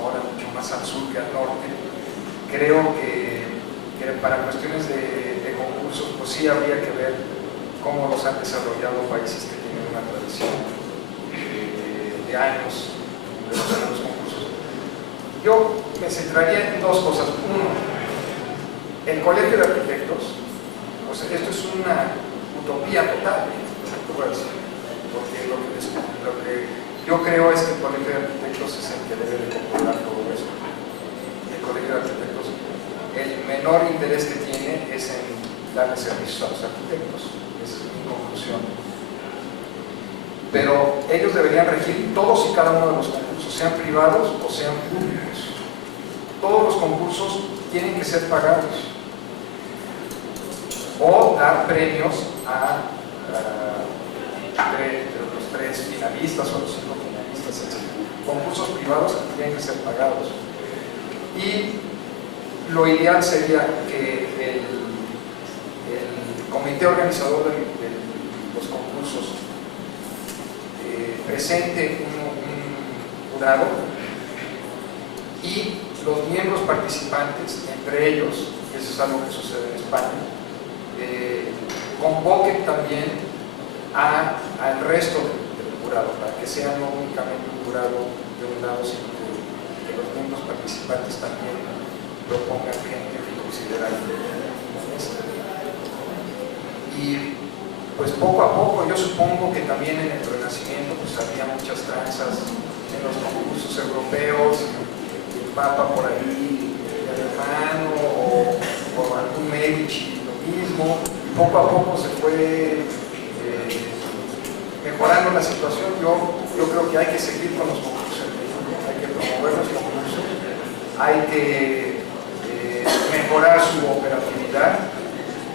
ahora mucho más al sur que al norte, creo que para cuestiones de concursos, pues sí habría que ver cómo los han desarrollado países que tienen una tradición de años de los concursos. Yo me centraría en 2 cosas. Uno, el colegio de arquitectos, pues esto es una utopía total, porque lo que yo creo es que el colegio de arquitectos es el que debe de controlar todo eso. El colegio de arquitectos, el menor interés que tiene es en darle servicios a los arquitectos. Esa es mi conclusión. Pero ellos deberían regir todos y cada uno de los concursos, sean privados o sean públicos. Todos los concursos tienen que ser pagados o dar premios a los 3 finalistas o los 5 finalistas, etc. Concursos privados tienen que ser pagados. Y lo ideal sería que el comité organizador de los concursos presente un jurado y los miembros participantes, entre ellos, eso es algo que sucede en España, convoquen también al resto del jurado, para que sea no únicamente un jurado de un lado, sino que los miembros participantes también propongan gente que consideran honesta. Y pues poco a poco, yo supongo que también en el Renacimiento pues había muchas tranzas en los concursos europeos, el Papa por ahí, el hermano o algún Medici, lo mismo, y poco a poco se fue mejorando la situación. Yo creo que hay que seguir con los concursos, hay que promover los concursos, hay que mejorar su operatividad,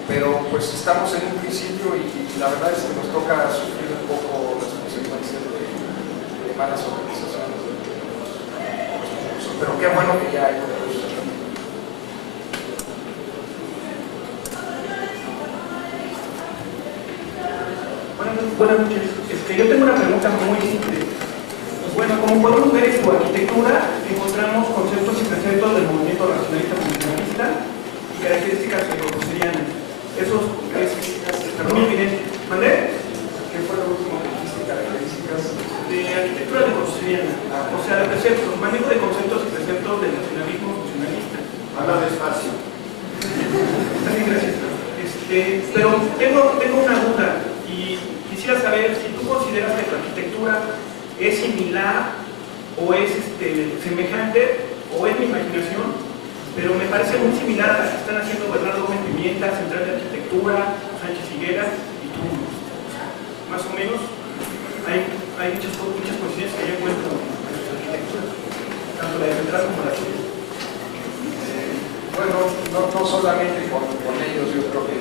pero pues estamos en un principio y la verdad es que nos toca sufrir un poco las consecuencias de malas organizaciones de los concursos, pero qué bueno que ya hay concursos. Buenas noches. Yo tengo una pregunta muy simple. Pues bueno, como podemos ver en su arquitectura, encontramos conceptos y preceptos del movimiento racionalista funcionalista y características corbusierianas. Eso es muy evidente. ¿Vale? ¿Qué fue lo último que dijiste? Características de arquitectura de corbusieriana. O sea, de preceptos, manejo de conceptos y preceptos del nacionalismo funcionalista. Habla despacio. Está bien, gracias. Pero tengo una duda. Y quisiera saber si tú consideras que tu arquitectura es similar o es semejante o es mi imaginación, pero me parece muy similar a la que están haciendo Bernardo Gómez Pimienta, Central de Arquitectura, Sánchez Higuera y tú. Más o menos hay muchas coincidencias que yo encuentro en tu arquitectura, tanto la de Central como la tuya. Bueno, no solamente con ellos, yo creo que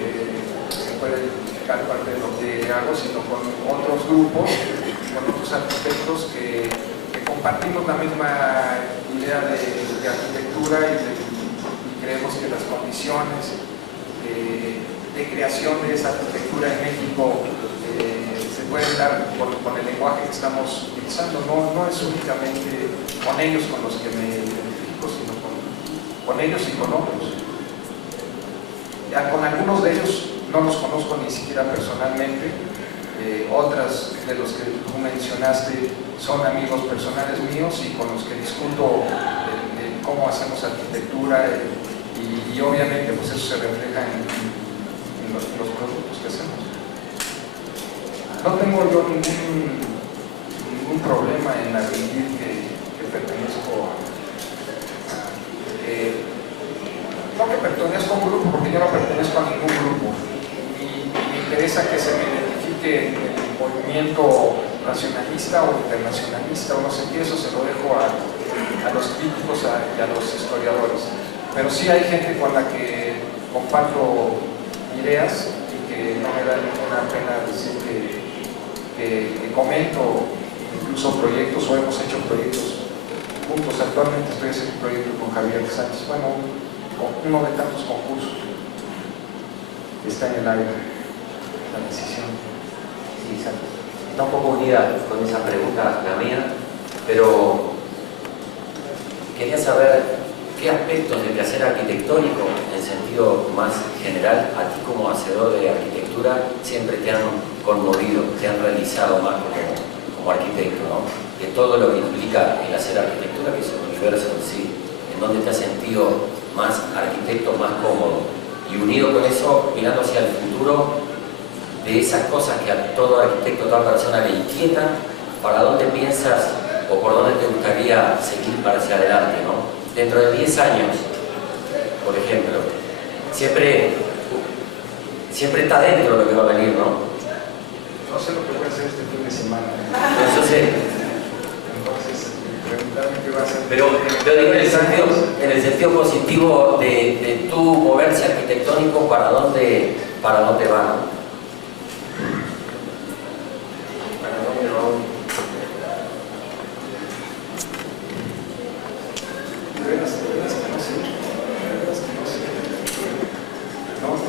se puede explicar parte de lo que hago, sino con otros grupos, con otros arquitectos que compartimos la misma idea de arquitectura y creemos que las condiciones de creación de esa arquitectura en México se pueden dar con el lenguaje que estamos utilizando. No es únicamente con ellos con los que me identifico, sino con ellos y con otros. Ya con algunos de ellos no los conozco ni siquiera personalmente, otras de los que tú mencionaste son amigos personales míos y con los que discuto cómo hacemos arquitectura y obviamente pues eso se refleja en los productos que hacemos. No tengo yo ningún problema en admitir que pertenezco no que pertenezco a un grupo, porque yo no pertenezco a ningún grupo y me interesa que se me identifique en el movimiento nacionalista o internacionalista o no sé qué, eso se lo dejo a los críticos y a los historiadores, pero sí hay gente con la que comparto ideas y que no me da ninguna pena decir que comento incluso proyectos o hemos hecho proyectos juntos. Actualmente estoy haciendo un proyecto con Javier Sánchez, bueno, uno de tantos concursos que está en el aire, la decisión. Sí, está un poco unida con esa pregunta la mía, pero quería saber qué aspectos del quehacer arquitectónico, en sentido más general, a ti como hacedor de arquitectura, siempre te han conmovido, te han realizado más como arquitecto, ¿no? De todo lo que implica el hacer arquitectura, que es un universo en sí, en donde te has sentido más arquitecto, más cómodo, y unido con eso, mirando hacia el futuro, de esas cosas que a todo arquitecto, a toda persona le inquietan, ¿para dónde piensas o por dónde te gustaría seguir para hacia adelante, ¿no? Dentro de 10 años, por ejemplo, siempre está dentro lo que va a venir, ¿no? No sé lo que voy a hacer este fin de semana. Entonces, preguntarme qué va a hacer. pero digo, en el sentido positivo de tu moverse arquitectónico, ¿para dónde va? ¿no? ¿Para dónde va?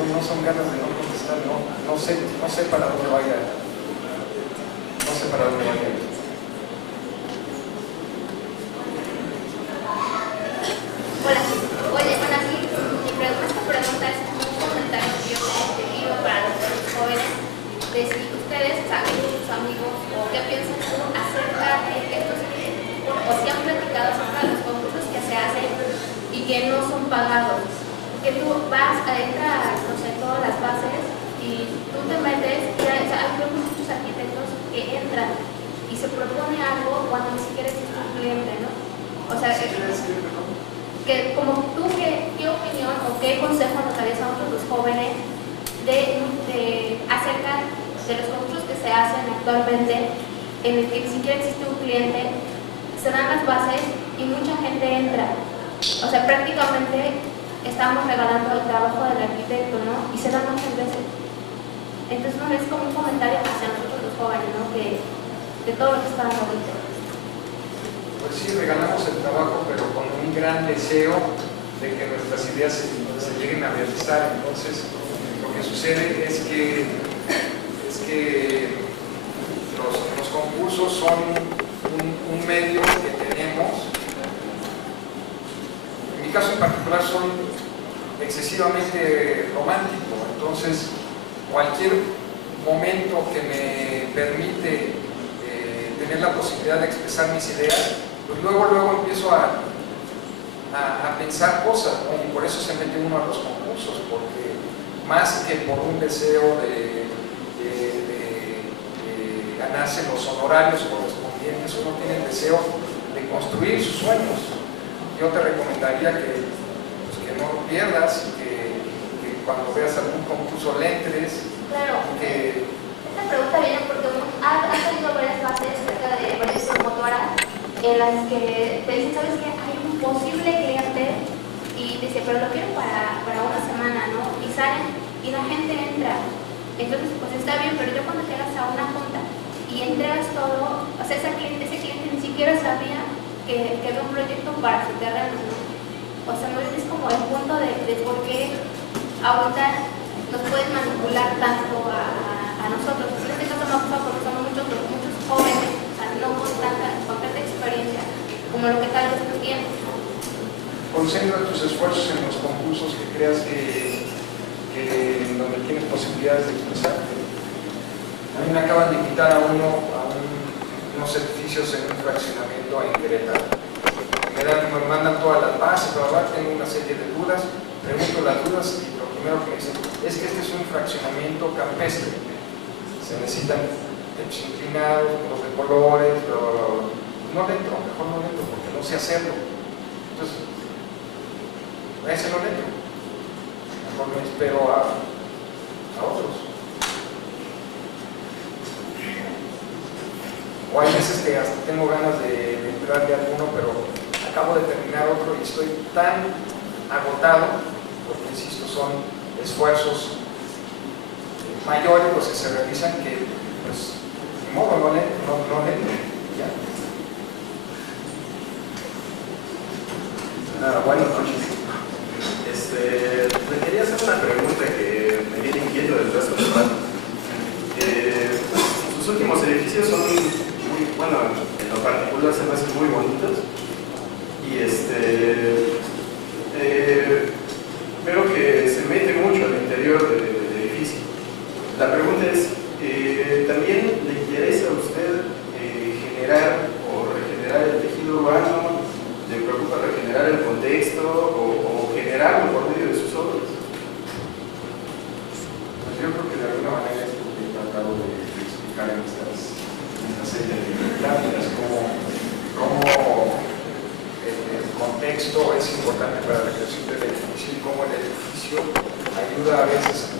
No son ganas de no contestar, no sé para dónde vaya. No sé para dónde vaya. Hola, oye, bueno, aquí esta pregunta es un comentario que yo he tenido para los jóvenes, de si ustedes, sus amigos, o qué piensan tú acerca de estos, o si han platicado acerca de los concursos que se hacen y que no son pagados, que tú vas a entrar, no sé, todas las bases y tú te metes, y hay muchos arquitectos que entran y se propone algo cuando ni siquiera existe un cliente, ¿no? O sea, que como tú, ¿qué opinión o qué consejo nos darías a nosotros los jóvenes acerca de los concursos que se hacen actualmente, en el que ni siquiera existe un cliente, se dan las bases y mucha gente entra? O sea, prácticamente estamos regalando el trabajo del arquitecto, ¿no? Y se da muchas veces. Entonces, no es como un comentario hacia nosotros los jóvenes, ¿no? Que de todo lo que está dando ahorita. Pues sí, regalamos el trabajo, pero con un gran deseo de que nuestras ideas se lleguen a realizar. Entonces, lo que sucede es que los concursos son un medio que tenemos. En mi caso en particular son excesivamente romántico. Entonces, cualquier momento que me permite tener la posibilidad de expresar mis ideas, pues luego empiezo a pensar cosas, ¿no? Y por eso se mete uno a los concursos, porque más que por un deseo de ganarse los honorarios correspondientes, uno tiene el deseo de construir sus sueños. Yo te recomendaría que no lo pierdas y que cuando veas algún concurso le entres. Claro. Esta pregunta viene porque ha salido varias bases cerca de varias promotoras en las que te dicen, ¿sabes qué? Hay un posible cliente y dice, pero lo quiero para una semana, ¿no? Y salen y la gente entra. Entonces, pues está bien, pero yo cuando llegas a una junta y entregas todo, o sea, ese cliente ni siquiera sabía que era un proyecto para su terreno, ¿no? O sea, no es como el punto de por qué ahorita nos pueden manipular tanto a nosotros. En este caso no porque somos muchos jóvenes, o sea, no con tanta experiencia como lo que tal vez tú tienes. Concentra tus esfuerzos en los concursos que creas que donde tienes posibilidades de expresarte. A mí me acaban de invitar a unos edificios en un fraccionamiento en Querétaro. Me mandan todas las bases, tengo una serie de dudas, pregunto las dudas y lo primero que me dicen es que este es un fraccionamiento campestre. Se necesitan techos inclinados, los de colores, bla, bla, bla. No le entro, mejor no le entro porque no sé hacerlo. Entonces, a ese no le entro. Mejor me espero a otros. O hay veces que hasta tengo ganas de entrarle a alguno, pero acabo de terminar otro y estoy tan agotado, porque insisto, son esfuerzos mayores los que se realizan que, pues, de modo no le ya. Buenas noches. Le quería hacer una pregunta que me viene inquieto desde hace un rato. Sus últimos edificios son muy, bueno, en lo particular se me hacen muy bonitos y veo que se mete mucho al interior del edificio. La pregunta es, ¿también le interesa a usted generar o regenerar el tejido urbano? ¿Le preocupa regenerar el contexto o generarlo por medio de sus obras? Pues yo creo que de alguna manera es lo que he tratado de explicar en esta serie de pláticas, cómo el contexto es importante para la creación del edificio y cómo el edificio ayuda a veces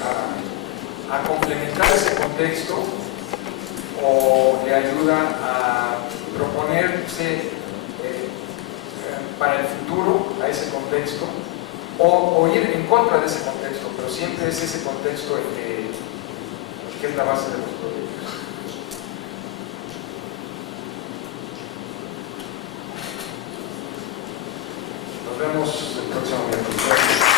a complementar ese contexto o le ayuda a proponerse para el futuro a ese contexto o ir en contra de ese contexto, pero siempre es ese contexto el que es la base de los proyectos. Nos vemos el próximo miércoles.